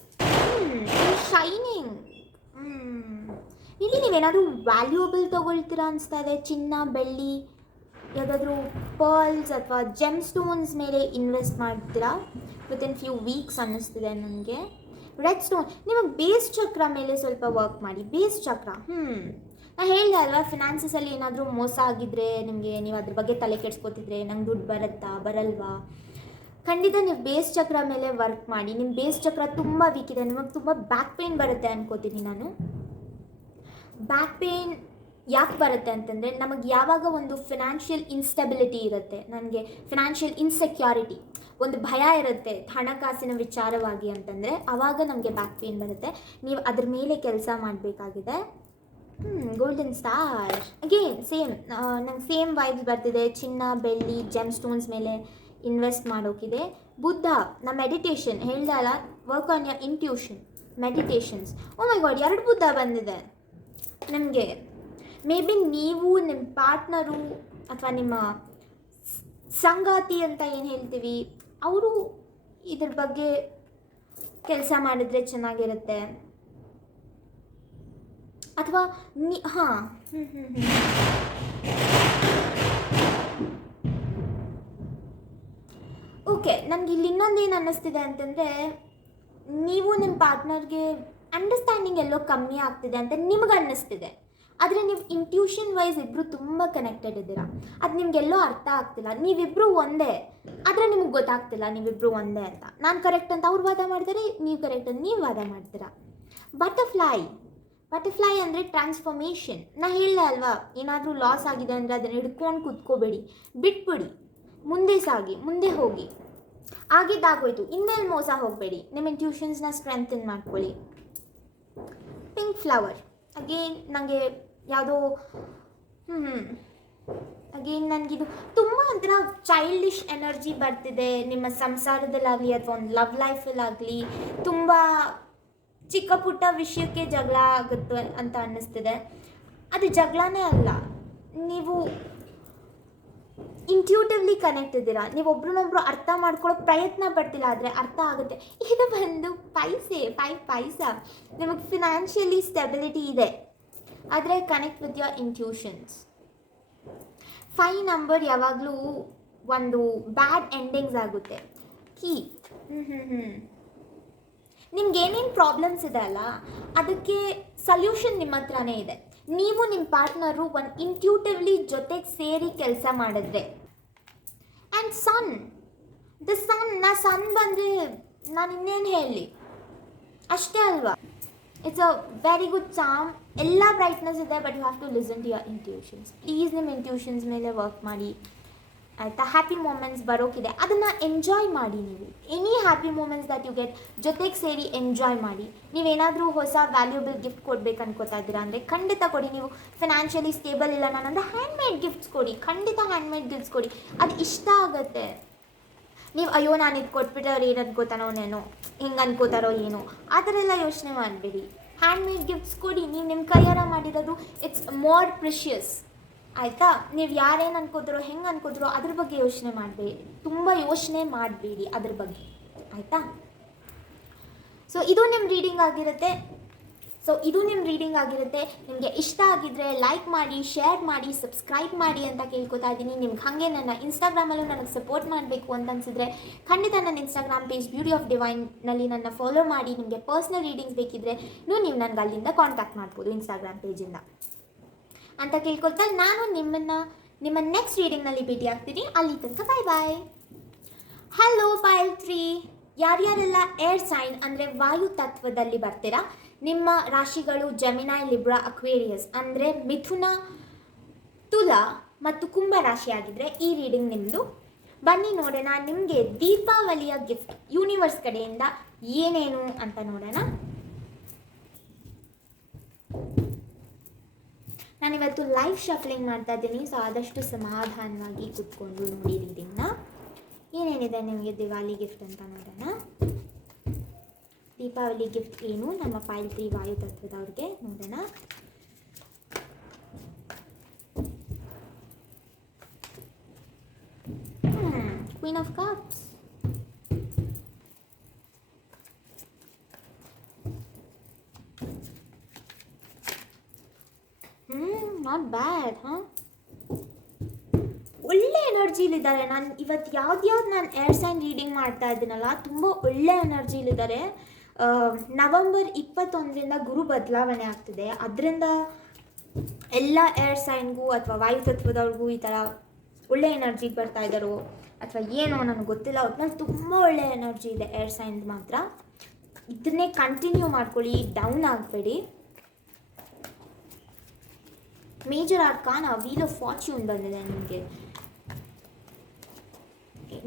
ಶೈನಿಂಗ್. ಇಲ್ಲಿ ನೀವೇನಾದರೂ ವ್ಯಾಲ್ಯೂಯಬಲ್ ತೊಗೊಳ್ತೀರಾ ಅನಿಸ್ತಾ ಇದೆ, ಚಿನ್ನ, ಬೆಳ್ಳಿ, ಯಾವುದಾದ್ರೂ ಪರ್ಲ್ಸ್ ಅಥವಾ ಜೆಮ್ ಸ್ಟೋನ್ಸ್ ಮೇಲೆ ಇನ್ವೆಸ್ಟ್ ಮಾಡ್ತೀರಾ ವಿತಿನ್ ಫ್ಯೂ ವೀಕ್ಸ್ ಅನ್ನಿಸ್ತಿದೆ ನನಗೆ. ರೆಡ್ ಸ್ಟೋನ್, ನಿಮಗೆ ಬೇಸ್ ಚಕ್ರ ಮೇಲೆ ಸ್ವಲ್ಪ ವರ್ಕ್ ಮಾಡಿ. ಬೇಸ್ ಚಕ್ರ, ನಾನು ಹೇಳಿದೆ ಅಲ್ವಾ, ಫಿನಾನ್ಸಸಲ್ಲಿ ಏನಾದರೂ ಮೋಸ ಆಗಿದ್ದರೆ, ನಿಮಗೆ ನೀವು ಅದ್ರ ಬಗ್ಗೆ ತಲೆ ಕೆಡ್ಸ್ಕೊತಿದ್ರೆ, ನಂಗೆ ದುಡ್ಡು ಬರುತ್ತಾ ಬರಲ್ವಾ, ಖಂಡಿತ ನೀವು ಬೇಸ್ ಚಕ್ರ ಮೇಲೆ ವರ್ಕ್ ಮಾಡಿ. ನಿಮ್ಮ ಬೇಸ್ ಚಕ್ರ ತುಂಬ ವೀಕ್ ಇದೆ, ನಿಮಗೆ ತುಂಬ ಬ್ಯಾಕ್ ಪೇಯ್ನ್ ಬರುತ್ತೆ ಅನ್ಕೋತೀನಿ ನಾನು. ಬ್ಯಾಕ್ ಪೇಯ್ನ್ ಯಾಕೆ ಬರುತ್ತೆ ಅಂತಂದರೆ, ನಮಗೆ ಯಾವಾಗ ಒಂದು ಫಿನಾನ್ಷಿಯಲ್ ಇನ್ಸ್ಟೆಬಿಲಿಟಿ ಇರುತ್ತೆ, ನನಗೆ ಫಿನಾನ್ಷಿಯಲ್ ಇನ್ಸೆಕ್ಯೂರಿಟಿ, ಒಂದು ಭಯ ಇರುತ್ತೆ ಹಣಕಾಸಿನ ವಿಚಾರವಾಗಿ ಅಂತಂದರೆ, ಆವಾಗ ನಮಗೆ ಬ್ಯಾಕ್ ಪೇಯ್ನ್ ಬರುತ್ತೆ. ನೀವು ಅದ್ರ ಮೇಲೆ ಕೆಲಸ ಮಾಡಬೇಕಾಗಿದೆ. ಗೋಲ್ಡನ್ ಸ್ಟಾರ್ ಅಗೇನ್ ಸೇಮ್, ನಂಗೆ ಸೇಮ್ ವೈಬ್ಸ್ ಬರ್ತಿದೆ. ಚಿನ್ನ, ಬೆಳ್ಳಿ, ಜೆಮ್ ಸ್ಟೋನ್ಸ್ ಮೇಲೆ ಇನ್ವೆಸ್ಟ್ ಮಾಡೋಕ್ಕಿದೆ. ಬುದ್ಧ, ನಾ ಮೆಡಿಟೇಷನ್ ಹೇಳ್ದೆ ಅಲ್ಲ, work on your intuition, meditations. Oh my god, 2 Buddha ಬಂದಿದೆ ನಿಮಗೆ. ಮೇ ಬಿ ನೀವು ನಿಮ್ಮ ಪಾರ್ಟ್ನರು ಅಥವಾ ನಿಮ್ಮ ಸಂಗಾತಿ ಅಂತ ಏನು ಹೇಳ್ತೀವಿ, ಅವರು ಇದ್ರ ಬಗ್ಗೆ ಕೆಲಸ ಮಾಡಿದ್ರೆ ಚೆನ್ನಾಗಿರುತ್ತೆ. ಅಥವಾ ಓಕೆ, ನನಗೆ ಇಲ್ಲಿ ಇನ್ನೊಂದೇನು ಅನ್ನಿಸ್ತಿದೆ ಅಂತಂದರೆ, ನೀವು ನಿಮ್ಮ ಪಾರ್ಟ್ನರ್ಗೆ ಅಂಡರ್ಸ್ಟ್ಯಾಂಡಿಂಗ್ ಎಲ್ಲೋ ಕಮ್ಮಿ ಆಗ್ತಿದೆ ಅಂತ ನಿಮ್ಗೆ ಅನ್ನಿಸ್ತಿದೆ. ಆದರೆ ನೀವು ಇಂಟ್ಯೂಷನ್ ವೈಸ್ ಇಬ್ಬರು ತುಂಬ ಕನೆಕ್ಟೆಡ್ ಇದ್ದೀರಾ. ಅದು ನಿಮಗೆಲ್ಲೋ ಅರ್ಥ ಆಗ್ತಿಲ್ಲ. ನೀವಿಬ್ಬರು ಒಂದೇ, ಆದರೆ ನಿಮಗೆ ಗೊತ್ತಾಗ್ತಿಲ್ಲ ನೀವಿಬ್ಬರು ಒಂದೇ ಅಂತ. ನಾನು ಕರೆಕ್ಟ್ ಅಂತ ಅವ್ರು ವಾದ ಮಾಡ್ತಾರೆ, ನೀವು ಕರೆಕ್ಟ್ ಅಂತ ನೀವು ವಾದ ಮಾಡ್ತೀರಾ. ಬಟರ್ಫ್ಲೈ ಅಂದರೆ ಟ್ರಾನ್ಸ್ಫಾರ್ಮೇಷನ್. ನಾನು ಹೇಳಿದೆ ಅಲ್ವಾ, ಏನಾದರೂ ಲಾಸ್ ಆಗಿದೆ ಅಂದರೆ ಅದನ್ನು ಹಿಡ್ಕೊಂಡು ಕೂತ್ಕೋಬೇಡಿ, ಬಿಟ್ಬಿಡಿ, ಮುಂದೆ ಸಾಗಿ, ಮುಂದೆ ಹೋಗಿ. ಆಗಿದ್ದಾಗೋಯ್ತು, ಇನ್ಮೇಲೆ ಮೋಸ ಹೋಗಬೇಡಿ. ನಿಮ್ಮ ಇಂಟ್ಯೂಷನ್ಸ್ನ ಸ್ಟ್ರೆಂಥನ್ ಮಾಡ್ಕೊಳ್ಳಿ. ಫ್ಲವರ್. ಅಗೇನ್ ನನಗೆ ಯಾವುದೋ ಅಗೇನ್ ನನಗಿದು ತುಂಬ ಒಂಥರ ಚೈಲ್ಡಿಶ್ ಎನರ್ಜಿ ಬರ್ತಿದೆ. ನಿಮ್ಮ ಸಂಸಾರದಲ್ಲಾಗಲಿ ಅಥವಾ ಒಂದು ಲವ್ ಲೈಫಲ್ಲಾಗಲಿ ತುಂಬ ಚಿಕ್ಕ ಪುಟ್ಟ ವಿಷಯಕ್ಕೆ ಜಗಳ ಆಗುತ್ತೆ ಅಂತ ಅನ್ನಿಸ್ತಿದೆ. ಅದು ಜಗಳನೇ ಅಲ್ಲ, ನೀವು ಇಂಟ್ಯೂಟಿವ್ಲಿ ಕನೆಕ್ಟ್ ಇದ್ದೀರಾ, ನೀವು ಒಬ್ರನ್ನೊಬ್ರು ಅರ್ಥ ಮಾಡ್ಕೊಳ್ಳೋ ಪ್ರಯತ್ನ ಪಡ್ತಿಲ್ಲ, ಆದರೆ ಅರ್ಥ ಆಗುತ್ತೆ. ಇದು ಬಂದು ಪೈಸೆ 5 ಪೈಸಾ. ನಿಮಗೆ ಫಿನಾನ್ಷಿಯಲಿ ಸ್ಟೆಬಿಲಿಟಿ ಇದೆ, ಆದರೆ connect with your intuitions. 5 number ಯಾವಾಗಲೂ ಒಂದು ಬ್ಯಾಡ್ ಎಂಡಿಂಗ್ಸ್ ಆಗುತ್ತೆ. ಕೀಪ್ ನಿಮ್ಗೆ ಏನೇನು ಪ್ರಾಬ್ಲಮ್ಸ್ ಇದೆ ಅಲ್ಲ, ಅದಕ್ಕೆ ಸಲ್ಯೂಷನ್ ನಿಮ್ಮ ಹತ್ರನೇ ಇದೆ. ನೀವು ನಿಮ್ಮ ಪಾರ್ಟ್ನರು ಒಂದು ಇಂಟ್ಯೂಟಿವ್ಲಿ ಜೊತೆಗೆ ಸೇರಿ ಕೆಲಸ ಮಾಡಿದ್ರೆ. ಆ್ಯಂಡ್ ಸನ್ ಬಂದರೆ ನಾನು ಇನ್ನೇನು ಹೇಳಲಿ, ಅಷ್ಟೇ ಅಲ್ವಾ. It's a very good charm. ಎಲ್ಲ ಬ್ರೈಟ್ನೆಸ್ ಇದೆ, but you have to listen to your intuitions. Please ನಿಮ್ಮ ಇಂಟ್ಯೂಷನ್ಸ್ ಮೇಲೆ ವರ್ಕ್ ಮಾಡಿ, ಆಯಿತಾ. ಹ್ಯಾಪಿ ಮೂಮೆಂಟ್ಸ್ ಬರೋಕ್ಕಿದೆ, ಅದನ್ನು ಎಂಜಾಯ್ ಮಾಡಿ. ನೀವು any happy moments that you get ಜೊತೆಗೆ ಸೇರಿ ಎಂಜಾಯ್ ಮಾಡಿ. ನೀವೇನಾದರೂ ಹೊಸ ವ್ಯಾಲ್ಯೂಬಲ್ ಗಿಫ್ಟ್ ಕೊಡ್ಬೇಕು ಅನ್ಕೋತಾ ಇದ್ದೀರಾ ಅಂದರೆ ಖಂಡಿತ ಕೊಡಿ. ನೀವು ಫಿನಾನ್ಷಿಯಲಿ ಸ್ಟೇಬಲ್ ಇಲ್ಲ ನಾನಂದರೆ ಹ್ಯಾಂಡ್ಮೇಡ್ ಗಿಫ್ಟ್ಸ್ ಕೊಡಿ, ಖಂಡಿತ ಹ್ಯಾಂಡ್ಮೇಡ್ ಗಿಫ್ಟ್ಸ್ ಕೊಡಿ. ಅದು ಇಷ್ಟ ಆಗುತ್ತೆ. ನೀವು ಅಯ್ಯೋ ನಾನು ಇದು ಕೊಟ್ಬಿಟ್ಟೆ ಅವ್ರು ಏನು ಅನ್ಕೋತಾನೋ ಏನೋ, ಹಿಂಗೆ ಅನ್ಕೋತಾರೋ ಏನೋ, ಆ ಥರ ಎಲ್ಲ ಯೋಚನೆ ಮಾಡಬೇಡಿ. ಹ್ಯಾಂಡ್ಮೇಡ್ ಗಿಫ್ಟ್ಸ್ ಕೊಡಿ. ನೀವು ನಿಮ್ಮ ಕೈಯಾರ ಮಾಡಿರೋದು ಇಟ್ಸ್ ಮೋರ್ ಪ್ರಿಷಿಯಸ್, ಆಯಿತಾ. ನೀವು ಯಾರೇನು ಅನ್ಕೋತಾರೋ ಹೆಂಗೆ ಅನ್ಕೋತಾರೋ ಅದ್ರ ಬಗ್ಗೆ ಯೋಚನೆ ಮಾಡಬೇಡಿ, ತುಂಬ ಯೋಚನೆ ಮಾಡಬೇಡಿ ಅದ್ರ ಬಗ್ಗೆ, ಆಯಿತಾ. ಸೊ ಇದು ನಿಮ್ಮ ರೀಡಿಂಗ್ ಆಗಿರುತ್ತೆ. ನಿಮಗೆ ಇಷ್ಟ ಆಗಿದ್ದರೆ ಲೈಕ್ ಮಾಡಿ, ಶೇರ್ ಮಾಡಿ, ಸಬ್ಸ್ಕ್ರೈಬ್ ಮಾಡಿ ಅಂತ ಕೇಳ್ಕೊತಾ ಇದ್ದೀನಿ. ನಿಮ್ಗೆ ಹಾಗೆ ನನ್ನ ಇನ್ಸ್ಟಾಗ್ರಾಮಲ್ಲೂ ನನಗೆ ಸಪೋರ್ಟ್ ಮಾಡಬೇಕು ಅಂತ ಅನಿಸಿದ್ರೆ ಖಂಡಿತ ನನ್ನ ಇನ್ಸ್ಟಾಗ್ರಾಮ್ ಪೇಜ್ ಬ್ಯೂಟಿ ಆಫ್ ಡಿವೈನ್ನಲ್ಲಿ ನನ್ನ ಫಾಲೋ ಮಾಡಿ. ನಿಮಗೆ ಪರ್ಸ್ನಲ್ ರೀಡಿಂಗ್ಸ್ ಬೇಕಿದ್ದರೆ ನೀವು ನನಗೆ ಅಲ್ಲಿಂದ ಕಾಂಟ್ಯಾಕ್ಟ್ ಮಾಡ್ಬೋದು ಇನ್ಸ್ಟಾಗ್ರಾಮ್ ಪೇಜಿಂದ ಅಂತ ಕೇಳ್ಕೊಳ್ತಾ ನಾನು ನಿಮ್ಮ ನೆಕ್ಸ್ಟ್ ರೀಡಿಂಗ್ನಲ್ಲಿ ಭೇಟಿ ಆಗ್ತೀನಿ. ಅಲ್ಲಿ ತನಕ ಬಾಯ್ ಬಾಯ್. ಹಲೋ ಪೈಲ್ 3, ಯಾರ್ಯಾರೆಲ್ಲ ಏರ್ ಸೈನ್ ಅಂದರೆ ವಾಯು ತತ್ವದಲ್ಲಿ ಬರ್ತೀರಾ, ನಿಮ್ಮ ರಾಶಿಗಳು ಜೆಮಿನೈ, ಲಿಬ್ರಾ, ಅಕ್ವೇರಿಯಸ್ ಅಂದರೆ ಮಿಥುನ, ತುಲಾ ಮತ್ತು ಕುಂಭ ರಾಶಿ ಆಗಿದ್ದರೆ ಈ ರೀಡಿಂಗ್ ನಿಮ್ಮದು. ಬನ್ನಿ ನೋಡೋಣ ನಿಮಗೆ ದೀಪಾವಳಿಯ ಗಿಫ್ಟ್ ಯೂನಿವರ್ಸ್ ಕಡೆಯಿಂದ ಏನೇನು ಅಂತ ನೋಡೋಣ. ನಾನಿವತ್ತು ಲೈವ್ ಶಫಲಿಂಗ್ ಮಾಡ್ತಾ ಇದ್ದೀನಿ, ಸೊ ಆದಷ್ಟು ಸಮಾಧಾನವಾಗಿ ಕೂತ್ಕೊಂಡು ನೋಡಿ ರೀಡಿಂಗ್ನ. ಏನೇನಿದೆ ನಿಮಗೆ ದಿವಾಲಿ ಗಿಫ್ಟ್ ಅಂತ ನೋಡೋಣ. ದೀಪಾವಳಿ ಗಿಫ್ಟ್ ಏನು ನಮ್ಮ ಫೈಲ್ 3 ವಾಯು ತತ್ವದವ್ರಿಗೆ ನೋಡೋಣ. Queen of cups, not bad. ಒಳ್ಳೆ ಎನರ್ಜಿಲಿದ್ದಾರೆ. ನಾನು ಇವತ್ತು ಯಾವ್ದು ನಾನು ಏರ್ ಸೈನ್ ರೀಡಿಂಗ್ ಮಾಡ್ತಾ ಇದ್ದೀನಲ್ಲ, ತುಂಬ ಒಳ್ಳೆ ಎನರ್ಜಿಲಿದ್ದಾರೆ. ನವಂಬರ್ 21ರಿಂದ ಗುರು ಬದಲಾವಣೆ ಆಗ್ತಿದೆ, ಅದರಿಂದ ಎಲ್ಲ ಏರ್ ಸೈನ್ಗೂ ಅಥವಾ ವಾಯುತತ್ವದವ್ರಿಗೂ ಈ ಥರ ಒಳ್ಳೆ ಎನರ್ಜಿಗೆ ಬರ್ತಾ ಇದ್ದಾರೋ ಅಥವಾ ಏನೋ ನನಗೆ ಗೊತ್ತಿಲ್ಲ. ಒಟ್ನಲ್ಲಿ ತುಂಬ ಒಳ್ಳೆ ಎನರ್ಜಿ ಇದೆ ಏರ್ ಸೈನ್ದು ಮಾತ್ರ. ಇದನ್ನೇ ಕಂಟಿನ್ಯೂ ಮಾಡ್ಕೊಳ್ಳಿ, ಡೌನ್ ಆಗಬೇಡಿ. Major arcana wheel of fortune ಬಂದಿದೆ ನಿಮಗೆ.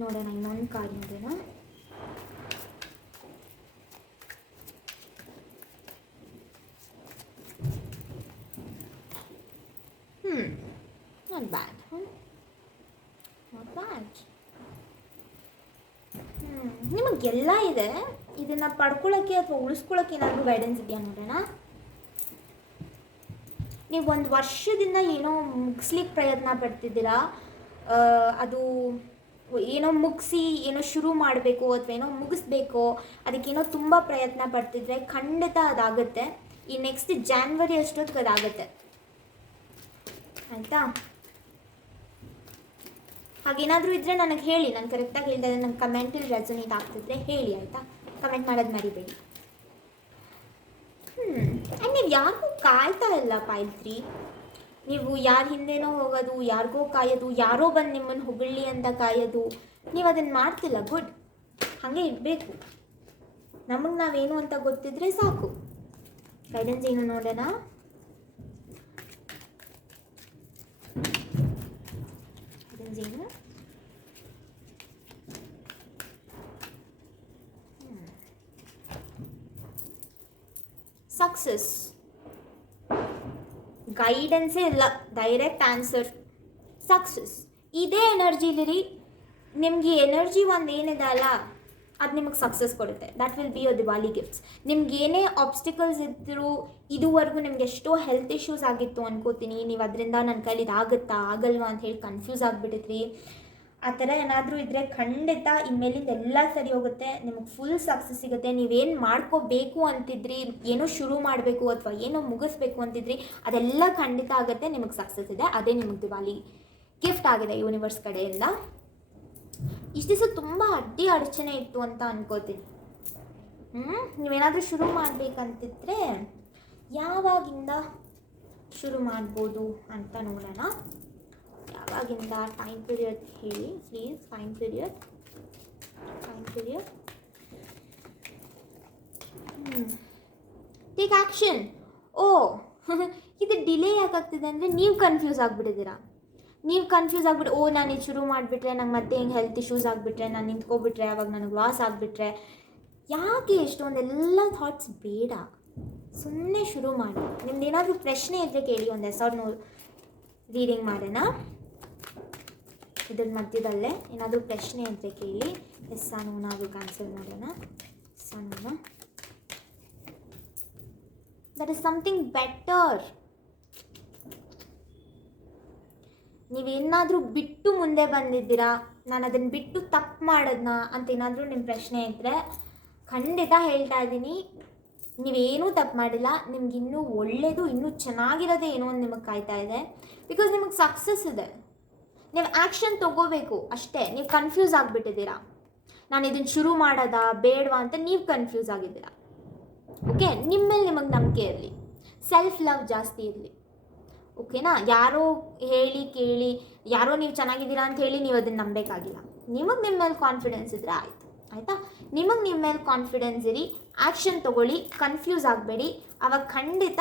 ನೋಡೋಣ ಇನ್ನೊಂದು ಕಾರ್ಡ್ ನೋಡೋಣ. Not bad, not bad. ನಿಮಗೆಲ್ಲ ಇದೆ. ಇದನ್ನು ಪಡ್ಕೊಳ್ಳೋಕ್ಕೆ ಅಥವಾ ಉಳಿಸ್ಕೊಳ್ಳೋಕ್ಕೆ ಏನಾದರೂ ಗೈಡೆನ್ಸ್ ಇದೆಯಾ ನೋಡೋಣ. ನೀವು ಒಂದು ವರ್ಷದಿಂದ ಏನೋ ಮುಗಿಸ್ಲಿಕ್ಕೆ ಪ್ರಯತ್ನ ಪಡ್ತಿದ್ದೀರಾ, ಅದು ಏನೋ ಮುಗಿಸಿ ಏನೋ ಶುರು ಮಾಡಬೇಕು ಅಥವಾ ಏನೋ ಮುಗಿಸ್ಬೇಕು, ಅದಕ್ಕೇನೋ ತುಂಬ ಪ್ರಯತ್ನ ಪಡ್ತಿದ್ರೆ ಖಂಡಿತ ಅದಾಗುತ್ತೆ. ಈ ನೆಕ್ಸ್ಟ್ ಜಾನ್ವರಿ ಅಷ್ಟೊತ್ತಿಗೆ ಅದಾಗುತ್ತೆ, ಆಯಿತಾ. ಹಾಗೇನಾದರೂ ಇದ್ದರೆ ನನಗೆ ಹೇಳಿ, ನಾನು ಕರೆಕ್ಟಾಗಿ ಹೇಳಿದೆ ನನ್ನ ಕಮೆಂಟಲ್ಲಿ ರೆಸೊನೇಟ್ ಆಗ್ತಿದ್ರೆ ಹೇಳಿ, ಆಯಿತಾ. ಕಮೆಂಟ್ ಮಾಡೋದು ಮರಿಬೇಡಿ. ಆ್ಯಂಡ್ ನೀವು ಯಾರಿಗೂ ಕಾಯ್ತಾ ಇಲ್ಲ ಪೈಲ್ 3. ನೀವು ಯಾರ ಹಿಂದೆನೋ ಹೋಗೋದು, ಯಾರಿಗೋ ಕಾಯೋದು, ಯಾರೋ ಬಂದು ನಿಮ್ಮನ್ನು ಹೊಗಳಿ ಅಂತ ಕಾಯೋದು, ನೀವು ಅದನ್ನು ಮಾಡ್ತಿಲ್ಲ. ಗುಡ್, ಹಾಗೆ ಇರಬೇಕು. ನಮಗೆ ನಾವೇನು ಅಂತ ಗೊತ್ತಿದ್ರೆ ಸಾಕು. ಗೈಡೆನ್ಸ್ ಏನು ನೋಡೋಣ. ಗೈಡೆನ್ಸ್ ಏನು? ಸಕ್ಸಸ್. ಗೈಡೆನ್ಸೇ ಇಲ್ಲ, ಡೈರೆಕ್ಟ್ ಆನ್ಸರ್ ಸಕ್ಸಸ್. ಇದೇ ಎನರ್ಜಿಲಿರಿ, ನಿಮಗೆ ಎನರ್ಜಿ ಒಂದು ಏನಿದೆ ಅಲ್ಲ ಅದು ನಿಮಗೆ ಸಕ್ಸಸ್ ಕೊಡುತ್ತೆ. That will be your Diwali gifts. ನಿಮ್ಗೆ ಏನೇ ಆಬ್ಸ್ಟಿಕಲ್ಸ್ ಇದ್ದರೂ, ಇದುವರೆಗೂ ನಿಮ್ಗೆ ಎಷ್ಟೋ ಹೆಲ್ತ್ ಇಶ್ಯೂಸ್ ಆಗಿತ್ತು ಅನ್ಕೋತೀನಿ, ನೀವು ಅದರಿಂದ ನನ್ನ ಕೈಲಿ ಇದಾಗುತ್ತಾ ಆಗಲ್ವಾ ಅಂತ ಹೇಳಿ ಕನ್ಫ್ಯೂಸ್ ಆಗಿಬಿಟ್ಟಿದ್ರಿ. ಆ ಥರ ಏನಾದರೂ ಇದ್ದರೆ ಖಂಡಿತ ಇನ್ಮೇಲಿಂದ ಎಲ್ಲ ಸರಿ ಹೋಗುತ್ತೆ, ನಿಮಗೆ ಫುಲ್ ಸಕ್ಸಸ್ ಸಿಗುತ್ತೆ. ನೀವೇನು ಮಾಡ್ಕೋಬೇಕು ಅಂತಿದ್ರಿ, ಏನೋ ಶುರು ಮಾಡಬೇಕು ಅಥವಾ ಏನೋ ಮುಗಿಸ್ಬೇಕು ಅಂತಿದ್ರಿ, ಅದೆಲ್ಲ ಖಂಡಿತ ಆಗುತ್ತೆ, ನಿಮಗೆ ಸಕ್ಸಸ್ ಇದೆ. ಅದೇ ನಿಮಗೆ ದಿವಾಲಿ ಗಿಫ್ಟ್ ಆಗಿದೆ ಯೂನಿವರ್ಸ್ ಕಡೆಯಿಂದ. ಇಷ್ಟು ದಿವಸ ತುಂಬ ಅಡಚಣೆ ಇತ್ತು ಅಂತ ಅನ್ಕೋತೀನಿ. ನೀವೇನಾದರೂ ಶುರು ಮಾಡಬೇಕಂತಿದ್ರೆ ಯಾವಾಗಿಂದ ಶುರು ಮಾಡ್ಬೋದು ಅಂತ ನೋಡೋಣ. ಯಾವಾಗಿಂದ ಟೈಮ್ ಪೀರಿಯಡ್ ಹೇಳಿ please. Time period take action. ಓ ಇದು ಡಿಲೇ ಯಾಕಾಗ್ತಿದೆ ಅಂದರೆ ನೀವು ಕನ್ಫ್ಯೂಸ್ ಆಗಿಬಿಟ್ಟಿದ್ದೀರಾ. ಓ ನಾನು ಇದು ಶುರು ಮಾಡಿಬಿಟ್ರೆ ನಂಗೆ ಮತ್ತೆ ಹಿಂಗೆ ಹೆಲ್ತ್ ಇಶ್ಯೂಸ್ ಆಗಿಬಿಟ್ರೆ, ನಾನು ನಿಂತ್ಕೊಬಿಟ್ರೆ, ಅವಾಗ ನನಗೆ ಲಾಸ್ ಆಗಿಬಿಟ್ರೆ, ಯಾಕೆ ಎಷ್ಟೊಂದೆಲ್ಲ ಥಾಟ್ಸ್ ಬೇಡ. ಸುಮ್ಮನೆ ಶುರು ಮಾಡಿ. ನಿಮ್ದು ಏನಾದರೂ ಪ್ರಶ್ನೆ ಇದ್ದರೆ ಕೇಳಿ, ಒಂದು ಹೆಸರು ರೀಡಿಂಗ್ ಮಾಡೋಣ. ಇದ್ರ ಮಧ್ಯದಲ್ಲೇ ಏನಾದರೂ ಪ್ರಶ್ನೆ ಇದ್ದರೆ ಕೇಳಿ. ಎಸ್ ನಾವು ಕ್ಯಾನ್ಸಲ್ ಮಾಡೋಣ. That is something better. ನೀವೇನಾದರೂ ಬಿಟ್ಟು ಮುಂದೆ ಬಂದಿದ್ದೀರಾ, ನಾನು ಅದನ್ನು ಬಿಟ್ಟು ತಪ್ಪು ಮಾಡೋದನ್ನ ಅಂತ ಏನಾದರೂ ನಿಮ್ಮ ಪ್ರಶ್ನೆ ಇದ್ದರೆ ಖಂಡಿತ ಹೇಳ್ತಾ ಇದ್ದೀನಿ, ನೀವೇನೂ ತಪ್ಪು ಮಾಡಿಲ್ಲ. ನಿಮ್ಗೆ ಇನ್ನೂ ಒಳ್ಳೆಯದು, ಇನ್ನೂ ಚೆನ್ನಾಗಿರೋದೇ ಏನೋ ಒಂದು ನಿಮಗೆ ಕಾಯ್ತಾ ಇದೆ. ಬಿಕಾಸ್ ನಿಮಗೆ ಸಕ್ಸಸ್ ಇದೆ. ನೀವು ಆ್ಯಕ್ಷನ್ ತೊಗೋಬೇಕು ಅಷ್ಟೇ. ನೀವು ಕನ್ಫ್ಯೂಸ್ ಆಗಿಬಿಟ್ಟಿದ್ದೀರಾ, ನಾನು ಇದನ್ನು ಶುರು ಮಾಡೋದಾ ಬೇಡವಾ ಅಂತ ನೀವು ಕನ್ಫ್ಯೂಸ್ ಆಗಿದ್ದೀರಾ. ಓಕೆ, ನಿಮ್ಮ ಮೇಲೆ ನಿಮಗೆ ನಂಬಿಕೆ ಇರಲಿ, ಸೆಲ್ಫ್ ಲವ್ ಜಾಸ್ತಿ ಇರಲಿ. ಓಕೆನಾ? ಯಾರೋ ಹೇಳಿ ಕೇಳಿ, ಯಾರೋ ನೀವು ಚೆನ್ನಾಗಿದ್ದೀರಾ ಅಂತ ಹೇಳಿ ನೀವು ಅದನ್ನು ನಂಬಬೇಕಾಗಿಲ್ಲ. ನಿಮಗೆ ನಿಮ್ಮ ಮೇಲೆ ಕಾನ್ಫಿಡೆನ್ಸ್ ಇದ್ದರೆ ಆಯಿತಾ. ನಿಮಗೆ ನಿಮ್ಮ ಮೇಲೆ ಕಾನ್ಫಿಡೆನ್ಸ್ ಇರಿ, ಆ್ಯಕ್ಷನ್ ತೊಗೊಳ್ಳಿ, ಕನ್ಫ್ಯೂಸ್ ಆಗಬೇಡಿ. ಆವಾಗ ಖಂಡಿತ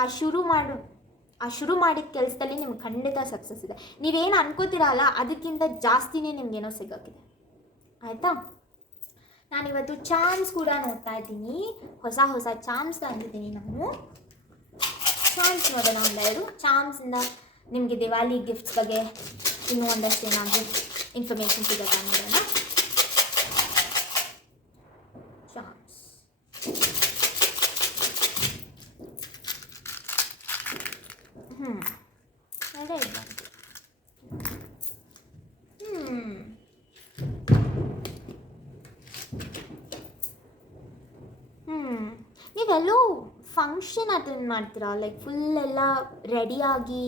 ಆ ಶುರು ಮಾಡಿದ ಕೆಲಸದಲ್ಲಿ ನಿಮ್ಗೆ ಖಂಡಿತ ಸಕ್ಸಸ್ ಇದೆ. ನೀವೇನು ಅನ್ಕೋತೀರಲ್ಲ ಅದಕ್ಕಿಂತ ಜಾಸ್ತಿನೇ ನಿಮಗೇನೋ ಸಿಗೋಕ್ಕಿದೆ. ಆಯಿತಾ? ನಾನಿವತ್ತು ಚಾಮ್ಸ್ ಕೂಡ ನೋಡ್ತಾ ಇದ್ದೀನಿ, ಹೊಸ ಚಾಮ್ಸ್ ತಂದಿದ್ದೀನಿ. ನಾನು ಚಾಮ್ಸ್ ನೋಡೋಣ, ಒಂದೆರಡು ಚಾಮ್ಸಿಂದ ನಿಮಗೆ ದಿವಾಲಿ ಗಿಫ್ಟ್ಸ್ ಬಗ್ಗೆ ಇನ್ನೂ ಒಂದಷ್ಟು ಏನಾದರೂ ಇನ್ಫಾರ್ಮೇಷನ್ ಸಿಗುತ್ತೆ ನೋಡೋಣ. ಚಾಮ್ಸ್ ಅದೇ ನೀವೆಲ್ಲೋ ಫಂಕ್ಷನ್ ಅಟೆಂಡ್ ಮಾಡ್ತೀರಾ, ಲೈಕ್ ಫುಲ್ ಎಲ್ಲ ರೆಡಿಯಾಗಿ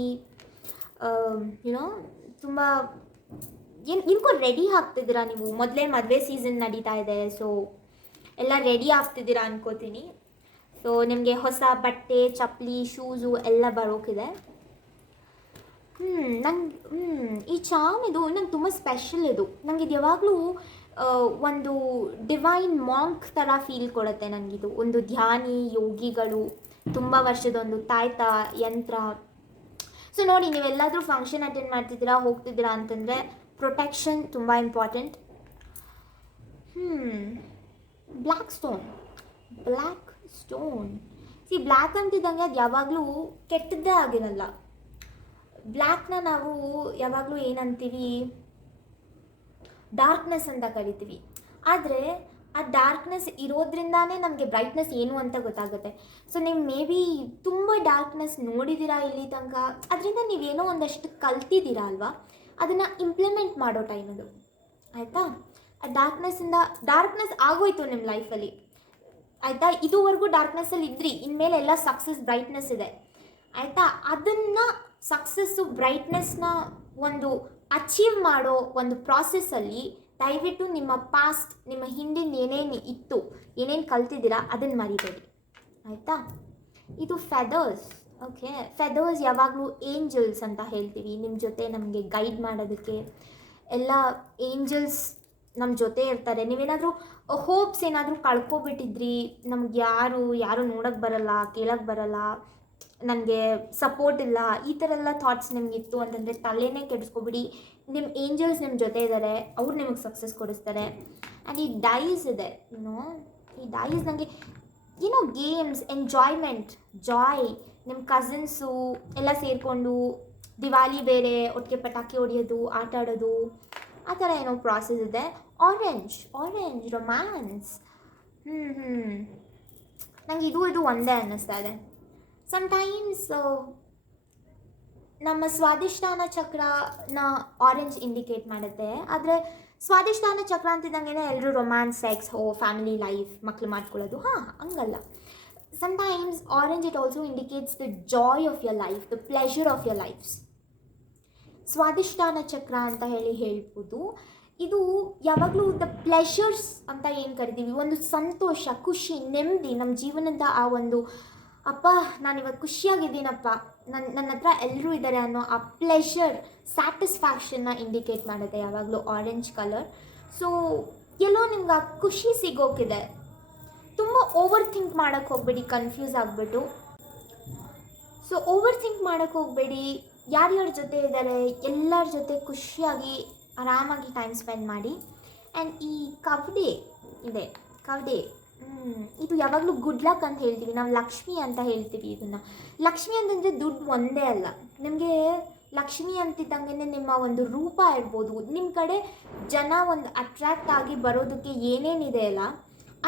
ಯುನೋ ತುಂಬ ಏನಕ್ಕೂ ರೆಡಿ ಆಗ್ತಿದ್ದೀರಾ ನೀವು. ಮೊದಲೇ ಮದುವೆ ಸೀಸನ್ ನಡೀತಾ ಇದೆ, ಸೊ ಎಲ್ಲ ರೆಡಿ ಆಗ್ತಿದ್ದೀರಾ ಅನ್ಕೋತೀನಿ. ಸೊ ನಿಮಗೆ ಹೊಸ ಬಟ್ಟೆ, ಚಪ್ಪಲಿ, ಶೂಸು ಎಲ್ಲ ಬರೋಕ್ಕಿದೆ. ಈ ಚಾಮ್ ಇದು ನಂಗೆ ತುಂಬ ಸ್ಪೆಷಲ್. ನನಗೆ ಇದು ಯಾವಾಗಲೂ ಒಂದು ಡಿವೈನ್ ಮಾಂಕ್ ಥರ ಫೀಲ್ ಕೊಡುತ್ತೆ ನನಗಿದು. ಒಂದು ಧ್ಯಾನಿ ಯೋಗಿಗಳು, ತುಂಬ ವರ್ಷದ ಒಂದು ತಾಯ್ತ ಯಂತ್ರ. ಸೊ ನೋಡಿ, ನೀವೆಲ್ಲಾದರೂ ಫಂಕ್ಷನ್ ಅಟೆಂಡ್ ಮಾಡ್ತಿದ್ದೀರಾ, ಹೋಗ್ತಿದ್ದೀರಾ ಅಂತಂದರೆ ಪ್ರೊಟೆಕ್ಷನ್ ತುಂಬ ಇಂಪಾರ್ಟೆಂಟ್. ಬ್ಲ್ಯಾಕ್ ಸ್ಟೋನ್ ಬ್ಲ್ಯಾಕ್ ಅಂತಿದ್ದಂಗೆ ಅದು ಯಾವಾಗಲೂ ಕೆಟ್ಟದ್ದೇ ಆಗಿರಲ್ಲ. ಬ್ಲ್ಯಾಕ್ನ ನಾವು ಯಾವಾಗಲೂ ಏನಂತೀವಿ, ಡಾರ್ಕ್ನೆಸ್ ಅಂತ ಕರಿತೀವಿ. ಆದರೆ ಆ ಡಾರ್ಕ್ನೆಸ್ ಇರೋದ್ರಿಂದಾನೇ ನಮಗೆ ಬ್ರೈಟ್ನೆಸ್ ಏನು ಅಂತ ಗೊತ್ತಾಗುತ್ತೆ. ಸೊ ನೀವು ಮೇ ಬಿ ತುಂಬ ಡಾರ್ಕ್ನೆಸ್ ನೋಡಿದ್ದೀರಾ ಇಲ್ಲಿ ತನಕ, ಅದರಿಂದ ನೀವೇನೋ ಒಂದಷ್ಟು ಕಲ್ತಿದ್ದೀರಾ ಅಲ್ವಾ, ಅದನ್ನು ಇಂಪ್ಲಿಮೆಂಟ್ ಮಾಡೋ ಟೈಮ್ ಅದು. ಆಯಿತಾ? ಆ ಡಾರ್ಕ್ನೆಸ್ ಆಗೋಯ್ತು ನಿಮ್ಮ ಲೈಫಲ್ಲಿ. ಆಯಿತಾ? ಇದುವರೆಗೂ ಡಾರ್ಕ್ನೆಸ್ಸಲ್ಲಿ ಇದ್ರಿ, ಇನ್ಮೇಲೆ ಎಲ್ಲ ಸಕ್ಸಸ್ ಬ್ರೈಟ್ನೆಸ್ ಇದೆ. ಆಯಿತಾ? ಅದನ್ನು ಸಕ್ಸಸ್ಸು ಬ್ರೈಟ್ನೆಸ್ನ ಒಂದು ಅಚೀವ್ ಮಾಡೋ ಒಂದು ಪ್ರಾಸೆಸ್ಸಲ್ಲಿ ದಯವಿಟ್ಟು ನಿಮ್ಮ ಪಾಸ್ಟ್, ನಿಮ್ಮ ಹಿಂದಿನ ಏನೇನು ಇತ್ತು, ಏನೇನು ಕಲ್ತಿದ್ದೀರಾ ಅದನ್ನು ಮರಿಬೇಡಿ. ಆಯಿತಾ? ಇದು ಫೆದರ್ಸ್. ಓಕೆ, ಫೆದರ್ಸ್ ಯಾವಾಗಲೂ ಏಂಜಲ್ಸ್ ಅಂತ ಹೇಳ್ತೀವಿ. ನಿಮ್ಮ ಜೊತೆ ನಮಗೆ ಗೈಡ್ ಮಾಡೋದಕ್ಕೆ ಎಲ್ಲ ಏಂಜಲ್ಸ್ ನಮ್ಮ ಜೊತೆ ಇರ್ತಾರೆ. ನೀವೇನಾದರೂ ಹೋಪ್ಸ್ ಏನಾದರೂ ಕಳ್ಕೊಬಿಟ್ಟಿದ್ರಿ, ನಮ್ಗೆ ಯಾರು ನೋಡೋಕ್ಕೆ ಬರಲ್ಲ, ಕೇಳೋಕ್ಕೆ ಬರಲ್ಲ, ನನಗೆ ಸಪೋರ್ಟ್ ಇಲ್ಲ, ಈ ಥರ ಎಲ್ಲ ಥಾಟ್ಸ್ ನಿಮಗಿತ್ತು ಅಂತಂದರೆ ತಲೆನೇ ಕೆಡಿಸ್ಕೊಬಿಡಿ. ನಿಮ್ಮ ಏಂಜಲ್ಸ್ ನಿಮ್ಮ ಜೊತೆ ಇದ್ದಾರೆ, ಅವ್ರು ನಿಮಗೆ ಸಕ್ಸಸ್ ಕೊಡಿಸ್ತಾರೆ. ಆ್ಯಂಡ್ ಈ ಡೈಸ್ ಇದೆ, ಈ ಡೈಸ್ ನನಗೆ ಗೇಮ್ಸ್, ಎಂಜಾಯ್ಮೆಂಟ್, ಜಾಯ್, ನಿಮ್ಮ ಕಸಿನ್ಸು ಎಲ್ಲ ಸೇರಿಕೊಂಡು ದಿವಾಲಿ ಬೇರೆ ಒಟ್ಟಿಗೆ ಪಟಾಕಿ ಹೊಡೆಯೋದು, ಆಟ ಆಡೋದು, ಆ ಥರ ಏನೋ ಪ್ರಾಸೆಸ್ ಇದೆ. Orange romance. ನಂಗೆ ಇದು ಒಂದೇ ಅನ್ನಿಸ್ತಾ ಇದೆ. ಸಮ್ಟೈಮ್ಸ್ ನಮ್ಮ ಸ್ವಾದಿಷ್ಟಾನ ಚಕ್ರನ ಆರೆಂಜ್ ಇಂಡಿಕೇಟ್ ಮಾಡುತ್ತೆ. ಆದರೆ ಸ್ವಾದಿಷ್ಟಾನ ಚಕ್ರ ಅಂತಿದ್ದಂಗೆ ಎಲ್ಲರೂ ರೊಮ್ಯಾನ್ಸ್, ಸೆಕ್ಸ್, ಫ್ಯಾಮಿಲಿ ಲೈಫ್, ಮಕ್ಕಳು ಮಾಡ್ಕೊಳ್ಳೋದು, ಹಂಗಲ್ಲ. Sometimes orange it also indicates the joy of your life, the pleasure of your life's. ಸ್ವಾದಿಷ್ಟಾನ ಚಕ್ರ ಅಂತ ಹೇಳ್ಬೋದು. ಇದು ಯಾವಾಗಲೂ ದ ಪ್ಲೆಷರ್ಸ್ ಅಂತ ಏನು ಕರಿತೀವಿ, ಒಂದು ಸಂತೋಷ, ಖುಷಿ, ನೆಮ್ಮದಿ, ನಮ್ಮ ಜೀವನದ ಆ ಒಂದು ಅಪ್ಪ ನಾನಿವತ್ತು ಖುಷಿಯಾಗಿದ್ದೀನಪ್ಪ, ನನ್ನ ಹತ್ರ ಎಲ್ಲರೂ ಇದ್ದಾರೆ ಅನ್ನೋ ಆ ಪ್ಲೆಷರ್, ಸ್ಯಾಟಿಸ್ಫ್ಯಾಕ್ಷನ್ನ ಇಂಡಿಕೇಟ್ ಮಾಡುತ್ತೆ ಯಾವಾಗಲೂ ಆರೆಂಜ್ ಕಲರ್. ಸೊ ಎಲ್ಲೋ ನಿಮ್ಗೆ ಆ ಖುಷಿ ಸಿಗೋಕ್ಕಿದೆ. ತುಂಬ ಓವರ್ ಥಿಂಕ್ ಮಾಡೋಕ್ಕೆ ಹೋಗಬೇಡಿ, ಕನ್ಫ್ಯೂಸ್ ಆಗಿಬಿಟ್ಟು. ಸೊ ಓವರ್ ಥಿಂಕ್ ಮಾಡೋಕ್ಕೆ ಹೋಗಬೇಡಿ. ಯಾರ್ಯಾರ ಜೊತೆ ಇದ್ದಾರೆ ಎಲ್ಲರ ಜೊತೆ ಖುಷಿಯಾಗಿ ಆರಾಮಾಗಿ ಟೈಮ್ ಸ್ಪೆಂಡ್ ಮಾಡಿ. ಆ್ಯಂಡ್ ಈ ಕವಡೆ ಇದೆ, ಕವಡೆ ಇದು ಯಾವಾಗಲೂ ಗುಡ್ ಲಕ್ ಅಂತ ಹೇಳ್ತೀವಿ ನಾವು, ಲಕ್ಷ್ಮಿ ಅಂತ ಹೇಳ್ತೀವಿ ಇದನ್ನು. ಲಕ್ಷ್ಮಿ ಅಂತಂದರೆ ದುಡ್ಡು ಒಂದೇ ಅಲ್ಲ. ನಿಮಗೆ ಲಕ್ಷ್ಮಿ ಅಂತಿದ್ದಂಗೆ ನಿಮ್ಮ ಒಂದು ರೂಪ ಇರ್ಬೋದು, ನಿಮ್ಮ ಕಡೆ ಜನ ಒಂದು ಅಟ್ರ್ಯಾಕ್ಟ್ ಆಗಿ ಬರೋದಕ್ಕೆ ಏನೇನಿದೆ ಅಲ್ಲ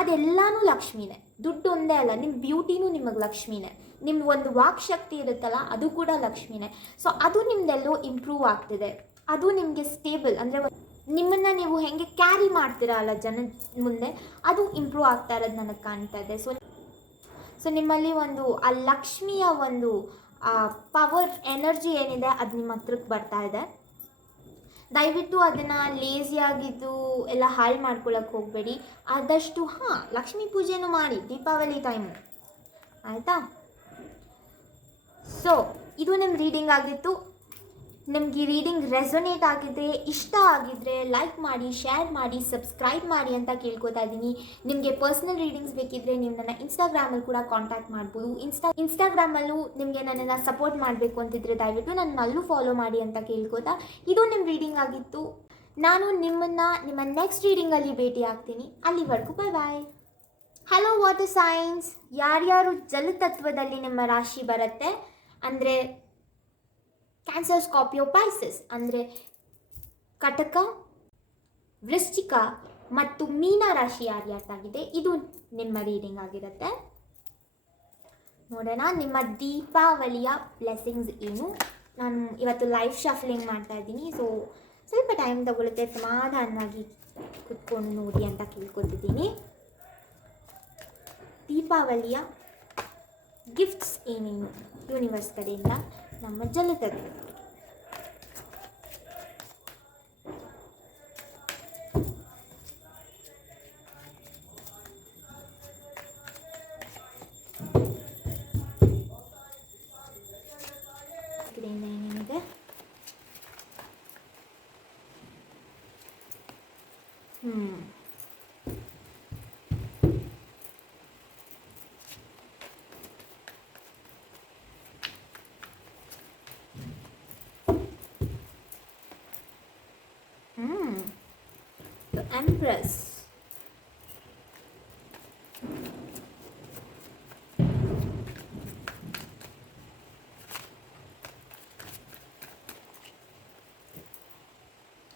ಅದೆಲ್ಲನೂ ಲಕ್ಷ್ಮಿನೇ. ದುಡ್ಡು ಒಂದೇ ಅಲ್ಲ, ನಿಮ್ಮ ಬ್ಯೂಟಿನೂ ನಿಮಗೆ ಲಕ್ಷ್ಮಿನೇ. ನಿಮ್ಮ ಒಂದು ವಾಕ್ ಶಕ್ತಿ ಇರುತ್ತಲ್ಲ ಅದು ಕೂಡ ಲಕ್ಷ್ಮಿನೇ. ಸೊ ಅದು ನಿಮ್ಮದೆಲ್ಲೋ ಇಂಪ್ರೂವ್ ಆಗ್ತಿದೆ. ಅದು ನಿಮಗೆ ಸ್ಟೇಬಲ್ ಅಂದರೆ ನಿಮ್ಮನ್ನು ನೀವು ಹೇಗೆ ಕ್ಯಾರಿ ಮಾಡ್ತೀರಾ ಅಲ್ಲ ಜನದ ಮುಂದೆ, ಅದು ಇಂಪ್ರೂವ್ ಆಗ್ತಾ ಇರೋದು ನನಗೆ ಕಾಣ್ತಾ ಇದೆ. ಸೊ ನಿಮ್ಮಲ್ಲಿ ಒಂದು ಆ ಲಕ್ಷ್ಮಿಯ ಒಂದು ಪವರ್, ಎನರ್ಜಿ ಏನಿದೆ ಅದು ನಿಮ್ಮ ಹತ್ರಕ್ಕೆ ಬರ್ತಾ ಇದೆ. ದಯವಿಟ್ಟು ಅದನ್ನು ಲೇಸಿಯಾಗಿದ್ದು ಎಲ್ಲ ಹಾಳು ಮಾಡ್ಕೊಳ್ಳೋಕೆ ಹೋಗಬೇಡಿ. ಆದಷ್ಟು ಲಕ್ಷ್ಮೀ ಪೂಜೆನೂ ಮಾಡಿ ದೀಪಾವಳಿ ಟೈಮು, ಆಯಿತಾ? ಸೊ ಇದು ನಿಮ್ಮ ರೀಡಿಂಗ್ ಆಗಿತ್ತು. ನಿಮ್ಗೆ ಈ ರೀಡಿಂಗ್ ರೆಸೊನೇಟ್ ಆಗಿದ್ದರೆ, ಇಷ್ಟ ಆಗಿದ್ದರೆ ಲೈಕ್ ಮಾಡಿ, ಶೇರ್ ಮಾಡಿ, ಸಬ್ಸ್ಕ್ರೈಬ್ ಮಾಡಿ ಅಂತ ಕೇಳ್ಕೊತಾ ಇದ್ದೀನಿ. ನಿಮಗೆ ಪರ್ಸ್ನಲ್ ರೀಡಿಂಗ್ಸ್ ಬೇಕಿದ್ದರೆ ನೀವು ನನ್ನ ಇನ್ಸ್ಟಾಗ್ರಾಮಲ್ಲಿ ಕೂಡ ಕಾಂಟ್ಯಾಕ್ಟ್ ಮಾಡ್ಬೋದು. ಇನ್ಸ್ಟಾಗ್ರಾಮಲ್ಲೂ ನಿಮಗೆ ನನ್ನನ್ನು ಸಪೋರ್ಟ್ ಮಾಡಬೇಕು ಅಂತಿದ್ರೆ ದಯವಿಟ್ಟು ನನ್ನ ಅಲ್ಲೂ ಫಾಲೋ ಮಾಡಿ ಅಂತ ಕೇಳ್ಕೊತಾ ಇದು ನಿಮ್ಮ ರೀಡಿಂಗ್ ಆಗಿತ್ತು. ನಾನು ನಿಮ್ಮನ್ನು ನಿಮ್ಮ ನೆಕ್ಸ್ಟ್ ರೀಡಿಂಗಲ್ಲಿ ಭೇಟಿ ಆಗ್ತೀನಿ. ಅಲ್ಲಿವರೆಗೂ ಬಾಯ್. ಹಲೋ ವಾಟರ್ ಸೈನ್ಸ್, ಯಾರ್ಯಾರು ಜಲತತ್ವದಲ್ಲಿ ನಿಮ್ಮ ರಾಶಿ ಬರುತ್ತೆ ಅಂದರೆ ಕ್ಯಾನ್ಸರ್, ಸ್ಕಾರ್ಪಿಯೋ, ಪೈಸಸ್ ಅಂದರೆ ಕಟಕ, ವೃಶ್ಚಿಕ ಮತ್ತು ಮೀನ ರಾಶಿ ಯಾರ್ಯಾರ್ದಾಗಿದೆ ಇದು ನಿಮ್ಮ ರೀಡಿಂಗ್ ಆಗಿರುತ್ತೆ. ನೋಡೋಣ ನಿಮ್ಮ ದೀಪಾವಳಿಯ ಬ್ಲೆಸ್ಸಿಂಗ್ಸ್ ಏನು. ನಾನು ಇವತ್ತು ಲೈವ್ ಶಫಲಿಂಗ್ ಮಾಡ್ತಾ ಇದ್ದೀನಿ. ಸೊ ಸ್ವಲ್ಪ ಟೈಮ್ ತಗೊಳುತ್ತೆ, ಸಮಾಧಾನವಾಗಿ ಕುತ್ಕೊಂಡು ನೋಡಿ ಅಂತ ಕೇಳ್ಕೊತಿದ್ದೀನಿ. ದೀಪಾವಳಿಯ ಗಿಫ್ಟ್ಸ್ ಏನೇನು ಯೂನಿವರ್ಸ್ ಕಡೆಯಿಂದ ನಮ್ಮ ಜಲತತ್ವ. ಏನೇನಿದೆ The Empress.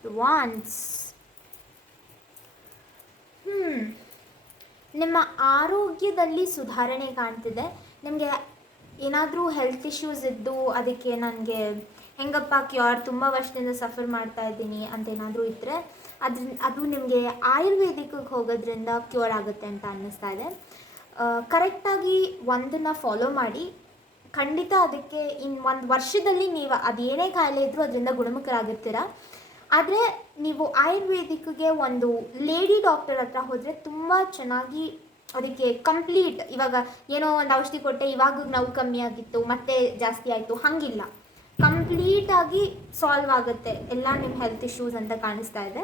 The Wands. ನಿಮ್ಮ ಆರೋಗ್ಯದಲ್ಲಿ ಸುಧಾರಣೆ ಕಾಣ್ತಿದೆ. ನಿಮಗೆ ಏನಾದರೂ ಹೆಲ್ತ್ ಇಶ್ಯೂಸ್ ಇದ್ದು ಅದಕ್ಕೆ ನನಗೆ ಹೆಂಗಪ್ಪ ಕ್ಯೂರ್, ತುಂಬ ವರ್ಷದಿಂದ ಸಫರ್ ಮಾಡ್ತಾ ಇದ್ದೀನಿ ಅಂತ ಏನಾದರೂ ಇದ್ದರೆ ಅದು ನಿಮಗೆ ಆಯುರ್ವೇದಿಕ್ಗೆ ಹೋಗೋದ್ರಿಂದ ಕ್ಯೂರ್ ಆಗುತ್ತೆ ಅಂತ ಅನ್ನಿಸ್ತಾ ಇದೆ. ಕರೆಕ್ಟಾಗಿ ಒಂದನ್ನು ಫಾಲೋ ಮಾಡಿ, ಖಂಡಿತ ಅದಕ್ಕೆ ಇನ್ನು ಒಂದು ವರ್ಷದಲ್ಲಿ ನೀವು ಅದೇನೇ ಕಾಯಿಲೆ ಇದ್ದರೂ ಅದರಿಂದ ಗುಣಮುಖರಾಗಿರ್ತೀರ. ಆದರೆ ನೀವು ಆಯುರ್ವೇದಿಕ್ಗೆ ಒಂದು ಲೇಡಿ ಡಾಕ್ಟರ್ ಹತ್ರ ಹೋದರೆ ತುಂಬ ಚೆನ್ನಾಗಿ ಅದಕ್ಕೆ ಕಂಪ್ಲೀಟ್, ಇವಾಗ ಏನೋ ಒಂದು ಔಷಧಿ ಕೊಟ್ಟೆ ಇವಾಗ ನೋವು ಕಮ್ಮಿ ಆಗಿತ್ತು ಮತ್ತೆ ಜಾಸ್ತಿ ಆಯಿತು, ಹಾಗಿಲ್ಲ, ಕಂಪ್ಲೀಟಾಗಿ ಸಾಲ್ವ್ ಆಗುತ್ತೆ ಎಲ್ಲ ನಿಮ್ಮ ಹೆಲ್ತ್ ಇಶ್ಯೂಸ್ ಅಂತ ಕಾಣಿಸ್ತಾ ಇದೆ.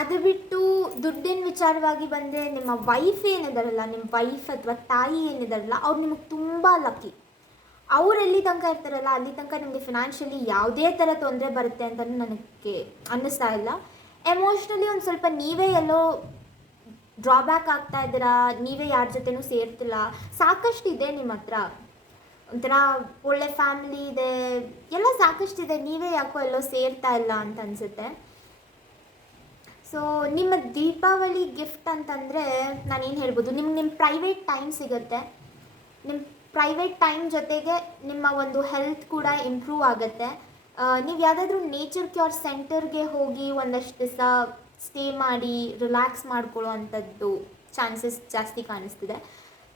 ಅದು ಬಿಟ್ಟು ದುಡ್ಡಿನ ವಿಚಾರವಾಗಿ ಬಂದರೆ ನಿಮ್ಮ ವೈಫ್ ಏನಿದಾರಲ್ಲ, ನಿಮ್ಮ ವೈಫ್ ಅಥವಾ ತಾಯಿ ಏನಿದಾರಲ್ಲ ಅವ್ರು ನಿಮಗೆ ತುಂಬ ಲಕ್ಕಿ. ಅವ್ರು ಎಲ್ಲಿ ತನಕ ಇರ್ತಾರಲ್ಲ ಅಲ್ಲಿ ತನಕ ನಿಮಗೆ ಫಿನಾನ್ಷಿಯಲಿ ಯಾವುದೇ ಥರ ತೊಂದರೆ ಬರುತ್ತೆ ಅಂತಲೂ ನನಗೆ ಅನ್ನಿಸ್ತಾ ಇಲ್ಲ. ಎಮೋಷ್ನಲಿ ಒಂದು ಸ್ವಲ್ಪ ನೀವೇ ಎಲ್ಲೋ ಡ್ರಾಬ್ಯಾಕ್ ಆಗ್ತಾ ಇದ್ದೀರಾ, ನೀವೇ ಯಾರ ಜೊತೆನೂ ಸೇರ್ತಿಲ್ಲ, ಸಾಕಷ್ಟಿದೆ ನಿಮ್ಮ ಹತ್ರ, ಒಂಥರ ಒಳ್ಳೆ ಫ್ಯಾಮಿಲಿ ಇದೆ, ಎಲ್ಲ ಸಾಕಷ್ಟಿದೆ, ನೀವೇ ಯಾಕೋ ಎಲ್ಲೋ ಸೇರ್ತಾ ಇಲ್ಲ ಅಂತ ಅನಿಸುತ್ತೆ. ಸೊ ನಿಮ್ಮ ದೀಪಾವಳಿ ಗಿಫ್ಟ್ ಅಂತಂದರೆ ನಾನೇನು ಹೇಳ್ಬೋದು, ನಿಮ್ಮ ಪ್ರೈವೇಟ್ ಟೈಮ್ ಸಿಗುತ್ತೆ. ನಿಮ್ಮ ಪ್ರೈವೇಟ್ ಟೈಮ್ ಜೊತೆಗೆ ನಿಮ್ಮ ಒಂದು ಹೆಲ್ತ್ ಕೂಡ ಇಂಪ್ರೂವ್ ಆಗುತ್ತೆ. ನೀವು ಯಾವುದಾದ್ರೂ ನೇಚರ್ ಕ್ಯೂರ್ ಸೆಂಟರ್ಗೆ ಹೋಗಿ ಒಂದಷ್ಟು ದಿವಸ ಸ್ಟೇ ಮಾಡಿ ರಿಲ್ಯಾಕ್ಸ್ ಮಾಡ್ಕೊಳ್ಳೋ ಅಂಥದ್ದು ಚಾನ್ಸಸ್ ಜಾಸ್ತಿ ಕಾಣಿಸ್ತಿದೆ.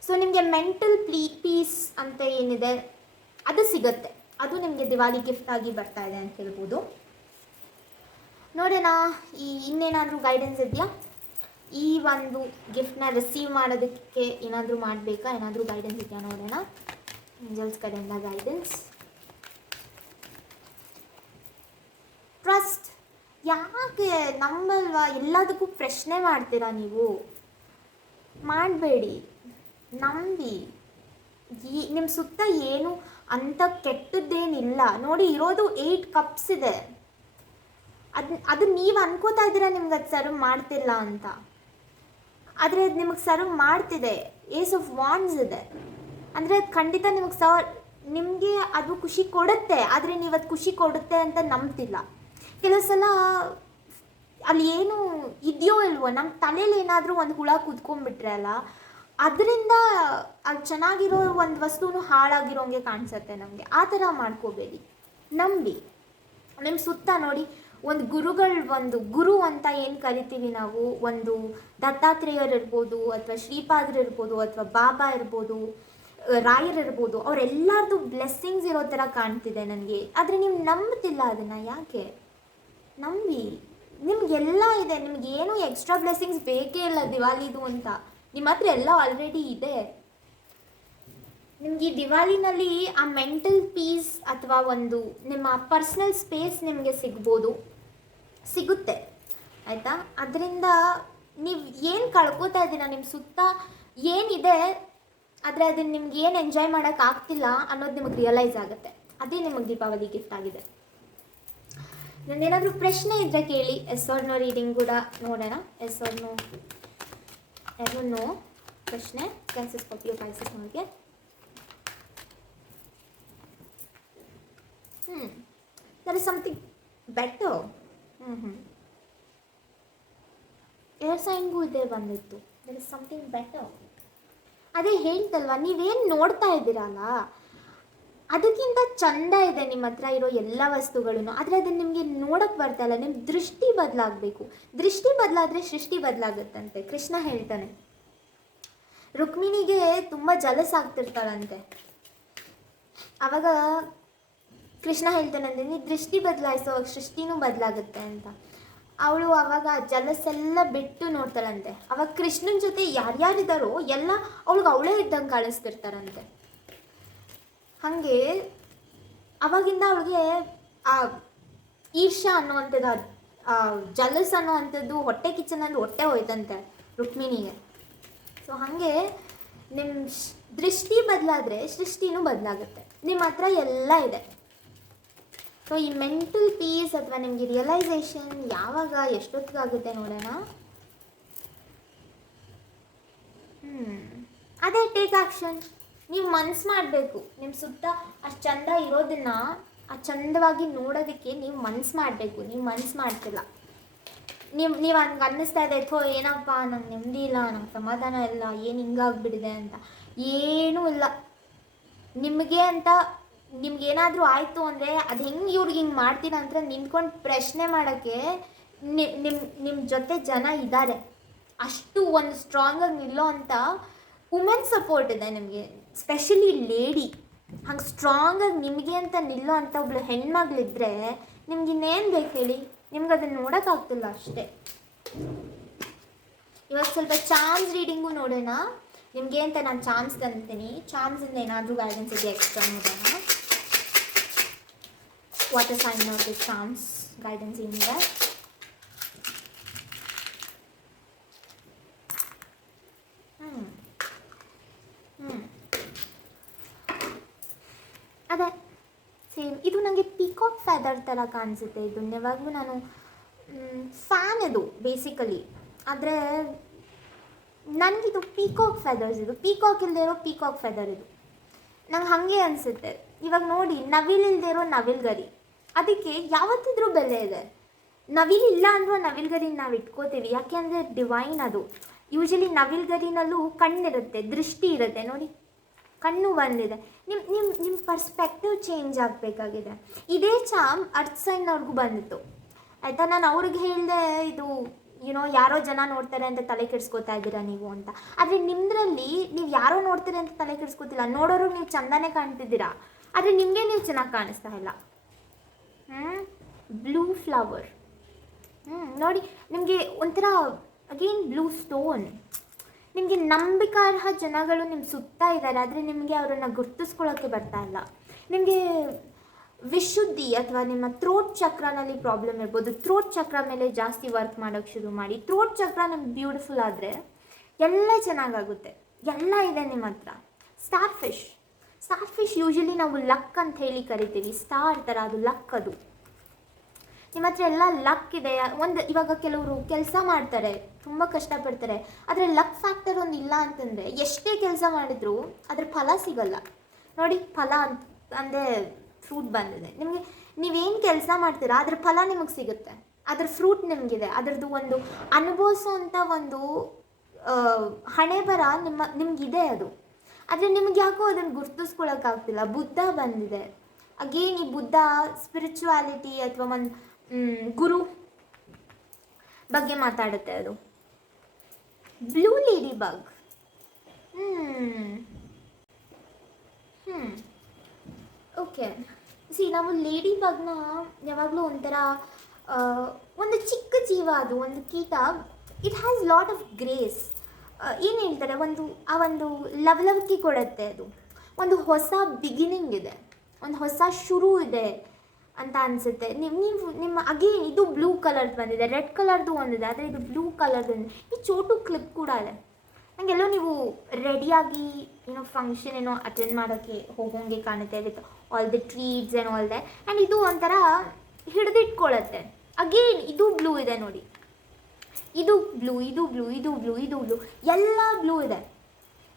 ಸೊ ನಿಮಗೆ ಮೆಂಟಲ್ ಪೀಸ್ ಅಂತ ಏನಿದೆ ಅದು ಸಿಗುತ್ತೆ, ಅದು ನಿಮಗೆ ದಿವಾಲಿ ಗಿಫ್ಟ್ ಆಗಿ ಬರ್ತಾ ಇದೆ ಅಂತ ಹೇಳ್ಬೋದು. ನೋಡೋಣ ಇನ್ನೇನಾದರೂ ಗೈಡೆನ್ಸ್ ಇದೆಯಾ, ಈ ಒಂದು ಗಿಫ್ಟ್ನ ರಿಸೀವ್ ಮಾಡೋದಕ್ಕೆ ಏನಾದರೂ ಮಾಡಬೇಕಾ, ಏನಾದರೂ ಗೈಡೆನ್ಸ್ ಇದೆಯಾ ನೋಡೋಣ. ಏಂಜಲ್ಸ್ ಕಡೆಯಿಂದ ಗೈಡೆನ್ಸ್. ಟ್ರಸ್ಟ್. ಯಾಕೆ ನಮ್ಮಲ್ವಾ ಎಲ್ಲದಕ್ಕೂ ಪ್ರಶ್ನೆ ಮಾಡ್ತೀರಾ ನೀವು? ಮಾಡಬೇಡಿ, ನಂಬಿ. ನಿಮ್ಮ ಸುತ್ತ ಏನು ಅಂತ ಕೆಟ್ಟದ್ದೇನಿಲ್ಲ ನೋಡಿ. ಇರೋದು 8 ಕಪ್ಸ್ ಇದೆ, ಅದು ನೀವು ಅನ್ಕೋತಾ ಇದ್ದೀರಾ ನಿಮ್ಗೆ ಅದು ಸರ್ವ್ ಮಾಡ್ತಿಲ್ಲ ಅಂತ, ಆದರೆ ಅದು ನಿಮಗೆ ಸರ್ವ್ ಮಾಡ್ತಿದೆ. ಏಸ್ ಆಫ್ ವಾಂಡ್ಸ್ ಇದೆ ಅಂದರೆ ಖಂಡಿತ ನಿಮಗೆ ಅದು ಖುಷಿ ಕೊಡುತ್ತೆ, ಆದರೆ ನೀವು ಅದು ಖುಷಿ ಕೊಡುತ್ತೆ ಅಂತ ನಂಬ್ತಿಲ್ಲ. ಕೆಲವು ಸಲ ಅಲ್ಲಿ ಏನು ಇದೆಯೋ ಇಲ್ವೋ, ನಮ್ಮ ತಲೆಯಲ್ಲಿ ಏನಾದರೂ ಒಂದು ಹುಳ ಕೂತ್ಕೊಂಡ್ಬಿಟ್ರೆ ಅಲ್ಲ, ಅದರಿಂದ ಅದು ಚೆನ್ನಾಗಿರೋ ಒಂದು ವಸ್ತುನು ಹಾಳಾಗಿರೋಂಗೆ ಕಾಣಿಸುತ್ತೆ ನಮಗೆ. ಆ ಥರ ಮಾಡ್ಕೋಬೇಡಿ, ನಂಬಿ. ನಿಮ್ಮ ಸುತ್ತ ನೋಡಿ, ಒಂದು ಗುರು ಅಂತ ಏನು ಕರಿತೀವಿ ನಾವು, ಒಂದು ದತ್ತಾತ್ರೇಯರು ಇರ್ಬೋದು, ಅಥವಾ ಶ್ರೀಪಾದರು ಇರ್ಬೋದು, ಅಥವಾ ಬಾಬಾ ಇರ್ಬೋದು, ರಾಯರಿರ್ಬೋದು, ಅವರೆಲ್ಲರದು ಬ್ಲೆಸ್ಸಿಂಗ್ಸ್ ಇರೋ ಥರ ಕಾಣ್ತಿದೆ ನನಗೆ. ಆದರೆ ನೀವು ನಂಬ್ತಿಲ್ಲ ಅದನ್ನು. ಯಾಕೆ? ನಂಬಿ. ನಿಮಗೆಲ್ಲ ಇದೆ, ನಿಮಗೇನು ಎಕ್ಸ್ಟ್ರಾ ಬ್ಲೆಸ್ಸಿಂಗ್ಸ್ ಬೇಕೇ ಇಲ್ಲ ದಿವಾಲಿದು ಅಂತ. ನಿಮ್ಮ ಹತ್ರ ಎಲ್ಲ ಆಲ್ರೆಡಿ ಇದೆ. ನಿಮಗೆ ಈ ದಿವಾಲಿನಲ್ಲಿ ಆ ಮೆಂಟಲ್ ಪೀಸ್ ಅಥವಾ ಒಂದು ನಿಮ್ಮ ಪರ್ಸ್ನಲ್ ಸ್ಪೇಸ್ ನಿಮಗೆ ಸಿಗುತ್ತೆ, ಆಯಿತಾ? ಅದರಿಂದ ನೀವು ಏನು ಕಳ್ಕೊತಾ ಇದ್ದೀರಾ, ನಿಮ್ಮ ಸುತ್ತ ಏನಿದೆ ಆದರೆ ಅದನ್ನು ನಿಮ್ಗೆ ಏನು ಎಂಜಾಯ್ ಮಾಡೋಕ್ಕಾಗ್ತಿಲ್ಲ ಅನ್ನೋದು ನಿಮಗೆ ರಿಯಲೈಸ್ ಆಗುತ್ತೆ. ಅದೇ ನಿಮಗೆ ದೀಪಾವಳಿ ಗಿಫ್ಟ್ ಆಗಿದೆ. ನನ್ನೇನಾದರೂ ಪ್ರಶ್ನೆ ಇದ್ದರೆ ಕೇಳಿ. ಎಸ್ ಆರ್ ನೋ ರೀಡಿಂಗ್ ಕೂಡ ನೋಡೋಣ. ಎಸ್ ಆರ್ ನೋ, ನೋ ಪ್ರಶ್ನೆ. ಕ್ಯಾನ್ಸರ್, ಸ್ಕಾರ್ಪಿಯೋ, ಪೈಸಸ್ ನಮಗೆ. There is something better. Air ಸೈನ್ಗೂ ಇದೇ ಬಂದಿತ್ತು. There is something better. ಅದೇ ಹೇಳ್ತಲ್ವ, ನೀವೇನು ನೋಡ್ತಾ ಇದ್ದೀರಲ್ಲ ಅದಕ್ಕಿಂತ ಚಂದ ಇದೆ ನಿಮ್ಮ ಹತ್ರ ಇರೋ ಎಲ್ಲ ವಸ್ತುಗಳೂ. ಆದರೆ ಅದನ್ನು ನಿಮಗೆ ನೋಡೋಕ್ಕೆ ಬರ್ತಾಯಿಲ್ಲ. ನಿಮ್ಮ ದೃಷ್ಟಿ ಬದಲಾಗಬೇಕು. ದೃಷ್ಟಿ ಬದಲಾದರೆ ಸೃಷ್ಟಿ ಬದಲಾಗುತ್ತಂತೆ. ಕೃಷ್ಣ ಹೇಳ್ತಾನೆ. ರುಕ್ಮಿಣಿಗೆ ತುಂಬ ಜಲಸ್ ಆಗ್ತಿರ್ತಾಳಂತೆ. ಆವಾಗ ಕೃಷ್ಣ ಹೇಳ್ತಾನಂತೆ, ನೀ ದೃಷ್ಟಿ ಬದಲಾಯಿಸೋ ಸೃಷ್ಟಿನೂ ಬದಲಾಗುತ್ತೆ ಅಂತ. ಅವಳು ಆವಾಗ ಜಲಸೆಲ್ಲ ಬಿಟ್ಟು ನೋಡ್ತಾಳಂತೆ. ಅವಾಗ ಕೃಷ್ಣನ ಜೊತೆ ಯಾರ್ಯಾರಿದ್ದಾರೋ ಎಲ್ಲ ಅವಳೇ ಇದ್ದಂಗೆ ಕಾಣಿಸ್ತಿರ್ತಾರಂತೆ. ಹಾಗೆ ಅವಾಗಿಂದ ಅವಳಿಗೆ ಆ ಈರ್ಷ್ಯ ಅನ್ನುವಂಥದ್ದು, ಜಲಸ್ ಅನ್ನುವಂಥದ್ದು, ಹೊಟ್ಟೆ ಕಿಚ್ಚನಲ್ಲಿ ಹೊಟ್ಟೆ ಹೋಯ್ತಂತೆ ರುಕ್ಮಿಣಿಗೆ. ಸೊ ಹಾಗೆ ನಿಮ್ಮ ದೃಷ್ಟಿ ಬದಲಾದರೆ ಸೃಷ್ಟಿನೂ ಬದಲಾಗುತ್ತೆ. ನಿಮ್ಮ ಹತ್ರ ಎಲ್ಲ ಇದೆ. ಸೊ ಈ ಮೆಂಟಲ್ ಪೀಸ್ ಅಥವಾ ನಿಮಗೆ ರಿಯಲೈಸೇಷನ್ ಯಾವಾಗ ಎಷ್ಟೊತ್ತಿಗಾಗುತ್ತೆ ನೋಡೋಣ. ಅದೇ ಟೇಕ್ ಆ್ಯಕ್ಷನ್. ನೀವು ಮನ್ಸು ಮಾಡಬೇಕು. ನಿಮ್ಮ ಸುತ್ತ ಅಷ್ಟು ಚಂದ ಇರೋದನ್ನು ಚಂದವಾಗಿ ನೋಡೋದಕ್ಕೆ ನೀವು ಮನ್ಸು ಮಾಡಬೇಕು. ನೀವು ಮನ್ಸು ಮಾಡ್ತಿಲ್ಲ. ನೀವು ಹಂಗೆ ಅನ್ನಿಸ್ತಾ ಇದೆ, ಏನಪ್ಪ ನಂಗೆ ನೆಮ್ಮದಿ ಇಲ್ಲ, ನಂಗೆ ಸಮಾಧಾನ ಇಲ್ಲ, ಏನು ಹಿಂಗಾಗ್ಬಿಟ್ಟಿದೆ ಅಂತ. ಏನೂ ಇಲ್ಲ. ನಿಮ್ಗೇನಾದರೂ ಆಯಿತು ಅಂದರೆ ಅದು ಹೆಂಗೆ ಇವ್ರಿಗೆ ಹಿಂಗೆ ಮಾಡ್ತೀರ ಅಂತ ನಿಂತ್ಕೊಂಡು ಪ್ರಶ್ನೆ ಮಾಡೋಕ್ಕೆ ನಿಮ್ಮ ಜೊತೆ ಜನ ಇದ್ದಾರೆ. ಅಷ್ಟು ಒಂದು ಸ್ಟ್ರಾಂಗಾಗಿ ನಿಲ್ಲೋ ಅಂತ ವುಮೆನ್ ಸಪೋರ್ಟ್ ಇದೆ ನಿಮಗೆ, ಸ್ಪೆಷಲಿ ಲೇಡಿ. ಹಂಗೆ ಸ್ಟ್ರಾಂಗಾಗಿ ನಿಮಗೆ ಅಂತ ನಿಲ್ಲೋ ಅಂತ ಒಬ್ಳು ಹೆಣ್ಮಗಳಿದ್ರೆ ನಿಮ್ಗೆ ಇನ್ನೇನು ಬೇಕು ಹೇಳಿ? ನಿಮ್ಗೆ ಅದನ್ನು ನೋಡೋಕ್ಕಾಗ್ತಿಲ್ಲ ಅಷ್ಟೇ. ಇವಾಗ ಸ್ವಲ್ಪ ಚಾಮ್ಸ್ ರೀಡಿಂಗು ನೋಡೋಣ. ನಿಮಗೆ ಅಂತ ನಾನು ಚಾಮ್ಸ್ ತಂತೀನಿ. ಚಾಮ್ಸಿಂದ ಏನಾದರೂ ಗೈಡೆನ್ಸ್ ಇದೆಯಾ ಎಕ್ಸ್ಟ್ರಾ ನೋಡೋಣ. What is sign of the charms guidance ಏನಿದೆ? ಅದೇ ಸೇಮ್. ಇದು ನನಗೆ ಪೀಕಾಕ್ ಫೆದರ್ ಥರ ಕಾಣಿಸುತ್ತೆ. ಇದನ್ನ ಯಾವಾಗಲೂ ನಾನು ಫ್ಯಾನ್ ಇದು ಬೇಸಿಕಲಿ. ಆದರೆ ನನಗಿದು ಪೀಕಾಕ್ ಫೆದರ್ಸ್, ಇದು ಪೀಕಾಕ್ ಇಲ್ಲದೆ ಇರೋ ಪೀಕಾಕ್ ಫೆದರ್ ಇದು. ನಂಗೆ ಹಾಗೆ ಅನಿಸುತ್ತೆ. ಇವಾಗ ನೋಡಿ, ನವಿಲಿಲ್ಲದೆ ಇರೋ ನವಿಲ್ಗರಿ, ಅದಕ್ಕೆ ಯಾವತ್ತಿದ್ರೂ ಬೆಲೆ ಇದೆ. ನವಿಲಿಲ್ಲ ಅಂದರೂ ನವಿಲ್ಗರಿನ ನಾವು ಇಟ್ಕೋತೀವಿ, ಯಾಕೆ ಅಂದರೆ ಡಿವೈನ್ ಅದು. ಯೂಶಲಿ ನವಿಲ್ಗರಿನಲ್ಲೂ ಕಣ್ಣಿರುತ್ತೆ, ದೃಷ್ಟಿ ಇರುತ್ತೆ. ನೋಡಿ, ಕಣ್ಣು ಬಂದಿದೆ. ನಿಮ್ಮ ಪರ್ಸ್ಪೆಕ್ಟಿವ್ ಚೇಂಜ್ ಆಗಬೇಕಾಗಿದೆ. ಇದೇ ಚಾಮ್ ಅರ್ತ್ ಸೈನ್ನವ್ರಿಗೂ ಬಂದಿತ್ತು ಆಯಿತಾ. ನಾನು ಅವ್ರಿಗೆ ಹೇಳಿದೆ, ಇದು ಯಾರೋ ಜನ ನೋಡ್ತಾರೆ ಅಂತ ತಲೆ ಕೆಡಿಸ್ಕೋತಾ ಇದ್ದೀರಾ ನೀವು ಅಂತ. ಆದರೆ ನಿಮ್ಮದ್ರಲ್ಲಿ ನೀವು ಯಾರೋ ನೋಡ್ತೀರಿ ಅಂತ ತಲೆ ಕೆಡಿಸ್ಕೋತಿಲ್ಲ, ನೋಡೋರು ನೀವು ಚೆಂದಾನೇ ಕಾಣ್ತಿದ್ದೀರಾ, ಆದರೆ ನಿಮಗೆ ನೀವು ಚೆನ್ನಾಗಿ ಕಾಣಿಸ್ತಾ ಇಲ್ಲ. ಬ್ಲೂ ಫ್ಲವರ್, ನೋಡಿ ನಿಮಗೆ ಒಂಥರ ಅಗೇನ್ ಬ್ಲೂ ಸ್ಟೋನ್. ನಿಮಗೆ ನಂಬಿಕಾರ್ಹ ಜನಗಳು ನಿಮ್ಮ ಸುತ್ತ ಇದ್ದಾರೆ, ಆದರೆ ನಿಮಗೆ ಅವರನ್ನು ಗುರ್ತಿಸ್ಕೊಳ್ಳೋಕ್ಕೆ ಬರ್ತಾ ಇಲ್ಲ. ನಿಮಗೆ ವಿಶುದ್ಧಿ ಅಥವಾ ನಿಮ್ಮ ಥ್ರೋಟ್ ಚಕ್ರನಲ್ಲಿ ಪ್ರಾಬ್ಲಮ್ ಇರ್ಬೋದು. ಥ್ರೋಟ್ ಚಕ್ರ ಮೇಲೆ ಜಾಸ್ತಿ ವರ್ಕ್ ಮಾಡೋಕ್ಕೆ ಶುರು ಮಾಡಿ. ಥ್ರೋಟ್ ಚಕ್ರ ನಿಮ್ಗೆ ಬ್ಯೂಟಿಫುಲ್ ಆದರೆ ಎಲ್ಲ ಚೆನ್ನಾಗಾಗುತ್ತೆ, ಎಲ್ಲ ಇದೆ ನಿಮ್ಮ ಹತ್ರ. ಸ್ಟಾರ್ ಫಿಶ್ ಯೂಶಲಿ ನಾವು ಲಕ್ ಅಂತ ಹೇಳಿ ಕರಿತೀವಿ. ಸ್ಟಾರ್ ಥರ ಅದು ಲಕ್. ಅದು ನಿಮ್ಮ ಹತ್ರ ಎಲ್ಲ ಲಕ್ ಇದೆ. ಇವಾಗ ಕೆಲವರು ಕೆಲಸ ಮಾಡ್ತಾರೆ, ತುಂಬ ಕಷ್ಟಪಡ್ತಾರೆ, ಆದರೆ ಲಕ್ ಫ್ಯಾಕ್ಟರ್ ಒಂದು ಇಲ್ಲ ಅಂತಂದರೆ ಎಷ್ಟೇ ಕೆಲಸ ಮಾಡಿದರೂ ಅದ್ರ ಫಲ ಸಿಗಲ್ಲ. ನೋಡಿ, ಫಲ ಅಂದರೆ ಫ್ರೂಟ್ ಬಂದಿದೆ ನಿಮಗೆ. ನೀವೇನು ಕೆಲಸ ಮಾಡ್ತೀರಾ ಅದ್ರ ಫಲ ನಿಮಗೆ ಸಿಗುತ್ತೆ, ಅದ್ರ ಫ್ರೂಟ್ ನಿಮಗಿದೆ, ಅದರದ್ದು ಒಂದು ಅನುಭವಿಸೋವಂಥ ಒಂದು ಹಣೆ ಬರ ನಿಮಗಿದೆ ಅದು. ಆದರೆ ನಿಮ್ಗೆ ಯಾಕೋ ಅದನ್ನು ಗುರ್ತಿಸ್ಕೊಳ್ಳೋಕ್ಕಾಗ್ತಿಲ್ಲ. ಬುದ್ಧ ಬಂದಿದೆ. ಅಗೇನ್ ಈ ಬುದ್ಧ ಸ್ಪಿರಿಚುವಾಲಿಟಿ ಅಥವಾ ಒಂದು ಗುರು ಬಗ್ಗೆ ಮಾತಾಡುತ್ತೆ. ಅದು ಬ್ಲೂ ಲೇಡಿ ಬಗ್. ಓಕೆ, ನಾವು ಲೇಡಿ ಬಗ್ನ ಯಾವಾಗಲೂ ಒಂಥರ ಒಂದು ಚಿಕ್ಕ ಜೀವ, ಅದು ಒಂದು ಕೀಟ. It has lot of grace. ಏನು ಹೇಳ್ತಾರೆ, ಆ ಒಂದು ಲವಲವಿಕೆ ಕೊಡುತ್ತೆ. ಅದು ಒಂದು ಹೊಸ ಬಿಗಿನಿಂಗ್ ಇದೆ, ಒಂದು ಹೊಸ ಶುರು ಇದೆ ಅಂತ ಅನಿಸುತ್ತೆ. ನಿಮ್ಮ ಅಗೇನ್ ಇದು ಬ್ಲೂ ಕಲರ್ದು ಬಂದಿದೆ, ರೆಡ್ ಕಲರ್ದು ಒಂದಿದೆ, ಆದರೆ ಇದು ಬ್ಲೂ ಕಲರ್ದು. ಈ ಚೋಟು ಕ್ಲಿಪ್ ಕೂಡ ಇದೆ. ನನಗೆಲ್ಲೋ ನೀವು ರೆಡಿಯಾಗಿ ಫಂಕ್ಷನ್ ಅಟೆಂಡ್ ಮಾಡೋಕ್ಕೆ ಹೋಗೋಂಗೆ ಕಾಣುತ್ತೆ, with all the treats and all that. And ಇದು ಒಂಥರ ಹಿಡಿದಿಟ್ಕೊಳ್ಳುತ್ತೆ. ಅಗೇನ್ ಇದು ಬ್ಲೂ ಇದೆ ನೋಡಿ, ಇದು ಬ್ಲೂ, ಇದು ಬ್ಲೂ, ಇದು ಬ್ಲೂ, ಇದು ಬ್ಲೂ, ಎಲ್ಲ ಬ್ಲೂ ಇದೆ.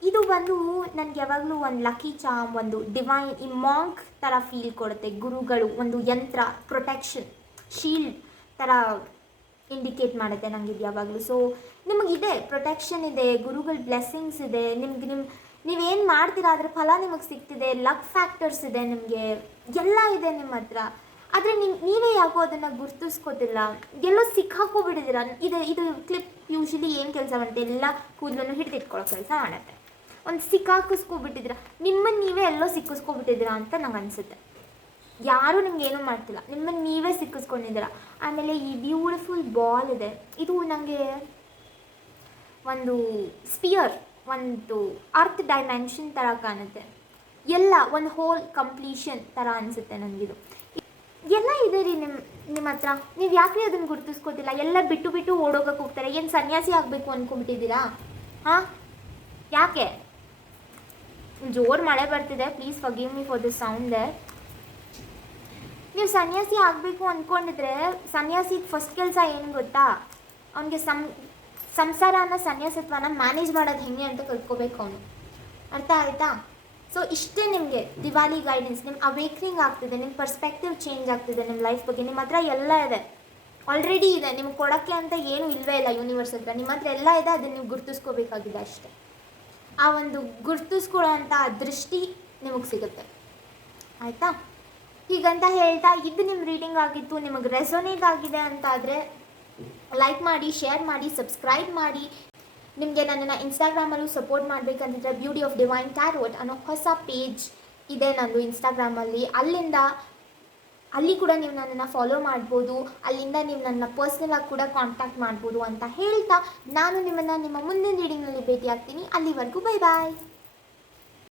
ಇದು ಬಂದು ನನಗೆ ಯಾವಾಗಲೂ ಒಂದು ಲಕ್ಕಿ ಚಾಮ್, ಒಂದು ಡಿವೈನ್, ಈ ಮಾಂಕ್ ಥರ ಫೀಲ್ ಕೊಡುತ್ತೆ. ಗುರುಗಳು, ಒಂದು ಯಂತ್ರ, ಪ್ರೊಟೆಕ್ಷನ್, ಶೀಲ್ಡ್ ಥರ ಇಂಡಿಕೇಟ್ ಮಾಡುತ್ತೆ ನನಗೆ ಇದು ಯಾವಾಗಲೂ. ಸೊ ನಿಮಗಿದೆ ಪ್ರೊಟೆಕ್ಷನ್ ಇದೆ, ಗುರುಗಳ ಬ್ಲೆಸ್ಸಿಂಗ್ಸ್ ಇದೆ, ನೀವೇನು ಮಾಡ್ತೀರಾ ಅದ್ರ ಫಲ ನಿಮಗೆ ಸಿಗ್ತಿದೆ, ಲಕ್ ಫ್ಯಾಕ್ಟರ್ಸ್ ಇದೆ, ನಿಮಗೆ ಎಲ್ಲ ಇದೆ ನಿಮ್ಮ ಹತ್ರ. ಆದರೆ ನೀವೇ ಯಾಕೋ ಅದನ್ನು ಗುರ್ತಿಸ್ಕೋತಿಲ್ಲ, ಎಲ್ಲೋ ಸಿಕ್ಕಾಕೋಬಿಟ್ಟಿದ್ದೀರ. ಇದು ಕ್ಲಿಪ್ ಯೂಶಲಿ ಏನು ಕೆಲಸ ಮಾಡುತ್ತೆ, ಎಲ್ಲ ಕೂದಲನ್ನು ಹಿಡಿದಿಟ್ಕೊಳ್ಳೋ ಕೆಲಸ ಮಾಡುತ್ತೆ. ಒಂದು ಸಿಕ್ಕಾಕಿಸ್ಕೊಬಿಟ್ಟಿದ್ದೀರ, ನಿಮ್ಮನ್ನು ನೀವೇ ಎಲ್ಲೋ ಸಿಕ್ಕಿಸ್ಕೊಬಿಟ್ಟಿದ್ದೀರಾ ಅಂತ ನಂಗೆ ಅನಿಸುತ್ತೆ. ಯಾರೂ ನಿಮ್ಗೆ ಏನೂ ಮಾಡ್ತಿಲ್ಲ, ನಿಮ್ಮನ್ನು ನೀವೇ ಸಿಕ್ಕಿಸ್ಕೊಂಡಿದ್ದೀರ. ಆಮೇಲೆ ಈ ಬ್ಯೂಟಿಫುಲ್ ಬಾಲ್ ಇದೆ, ಇದು ನನಗೆ ಒಂದು ಸ್ಪಿಯರ್, ಒಂದು ಅರ್ತ್ ಡೈಮೆನ್ಷನ್ ಥರ ಕಾಣುತ್ತೆ. ಎಲ್ಲ ಒಂದು ಹೋಲ್ ಕಂಪ್ಲೀಷನ್ ಥರ ಅನಿಸುತ್ತೆ ನನಗಿದು. ಎಲ್ಲ ಇದೆ ರೀ ನಿಮ್ಮ ಹತ್ರ, ನೀವು ಯಾಕೆ ಅದನ್ನು ಗುರ್ತಿಸ್ಕೋತಿಲ್ಲ? ಎಲ್ಲ ಬಿಟ್ಟು ಓಡೋಗಕ್ಕೆ ಹೋಗ್ತಾರೆ. ಏನು ಸನ್ಯಾಸಿ ಆಗಬೇಕು ಅಂದ್ಕೊಂಡ್ಬಿಟ್ಟಿದ್ದೀರಾ? ಹಾಂ, ಯಾಕೆ? ಜೋರು ಮಳೆ ಬರ್ತಿದೆ, please forgive me for the sound there. ನೀವು ಸನ್ಯಾಸಿ ಆಗಬೇಕು ಅಂದ್ಕೊಂಡಿದ್ರೆ ಸನ್ಯಾಸಿ ಫಸ್ಟ್ ಕೆಲಸ ಏನು ಗೊತ್ತಾ? ಅವನಿಗೆ ಸಂಸಾರನ, ಸನ್ಯಾಸತ್ವನ ಮ್ಯಾನೇಜ್ ಮಾಡೋದು ಹೆಂಗೆ ಅಂತ ಕಲ್ತ್ಕೋಬೇಕು ಅವನು. ಅರ್ಥ ಆಯಿತಾ? ಸೊ ಇಷ್ಟೇ ನಿಮಗೆ ದಿವಾಲಿ ಗೈಡೆನ್ಸ್. ನಿಮ್ಮ ಅವೇಕ್ನಿಂಗ್ ಆಗ್ತಿದೆ, ನಿಮ್ಮ ಪರ್ಸ್ಪೆಕ್ಟಿವ್ ಚೇಂಜ್ ಆಗ್ತಿದೆ ನಿಮ್ಮ ಲೈಫ್ ಬಗ್ಗೆ. ನಿಮ್ಮ ಹತ್ರ ಎಲ್ಲ ಇದೆ, ಆಲ್ರೆಡಿ ಇದೆ. ನಿಮ್ಗೆ ಕೊಡೋಕ್ಕೆ ಅಂತ ಏನೂ ಇಲ್ಲವೇ ಇಲ್ಲ ಯೂನಿವರ್ಸ್ ಹತ್ರ. ನಿಮ್ಮ ಹತ್ರ ಎಲ್ಲ ಇದೆ, ಅದನ್ನು ನೀವು ಗುರ್ತಿಸ್ಕೋಬೇಕಾಗಿದೆ ಅಷ್ಟೇ. ಆ ಒಂದು ಗುರ್ತಿಸ್ಕೊಳ್ಳೋ ಅಂಥ ದೃಷ್ಟಿ ನಿಮಗೆ ಸಿಗುತ್ತೆ. ಆಯಿತಾ? ಹೀಗಂತ ಹೇಳ್ತಾ ಇದು ನಿಮ್ಮ ರೀಡಿಂಗ್ ಆಗಿತ್ತು. ನಿಮಗೆ ರೆಸೊನೇಟ್ ಆಗಿದೆ ಅಂತ ಆದರೆ ಲೈಕ್ ಮಾಡಿ, ಶೇರ್ ಮಾಡಿ, ಸಬ್ಸ್ಕ್ರೈಬ್ ಮಾಡಿ. ನಿಮಗೆ ನನ್ನನ್ನು ಇನ್ಸ್ಟಾಗ್ರಾಮಲ್ಲೂ ಸಪೋರ್ಟ್ ಮಾಡಬೇಕಂತಿದ್ರೆ ಬ್ಯೂಟಿ ಆಫ್ ಡಿವೈನ್ ಟ್ಯಾರೋಟ್ ಅನ್ನೋ ಹೊಸ ಪೇಜ್ ಇದೆ ನಂದು ಇನ್ಸ್ಟಾಗ್ರಾಮಲ್ಲಿ. ಅಲ್ಲಿ ಕೂಡ ನೀವು ನನ್ನನ್ನು ಫಾಲೋ ಮಾಡ್ಬೋದು. ಅಲ್ಲಿಂದ ನೀವು ನನ್ನ ಪರ್ಸ್ನಲಾಗಿ ಕೂಡ ಕಾಂಟ್ಯಾಕ್ಟ್ ಮಾಡ್ಬೋದು ಅಂತ ಹೇಳ್ತಾ ನಾನು ನಿಮ್ಮ ಮುಂದಿನ ರೀಡಿಂಗ್ನಲ್ಲಿ ಭೇಟಿ ಆಗ್ತೀನಿ. ಅಲ್ಲಿವರೆಗೂ ಬೈ ಬಾಯ್.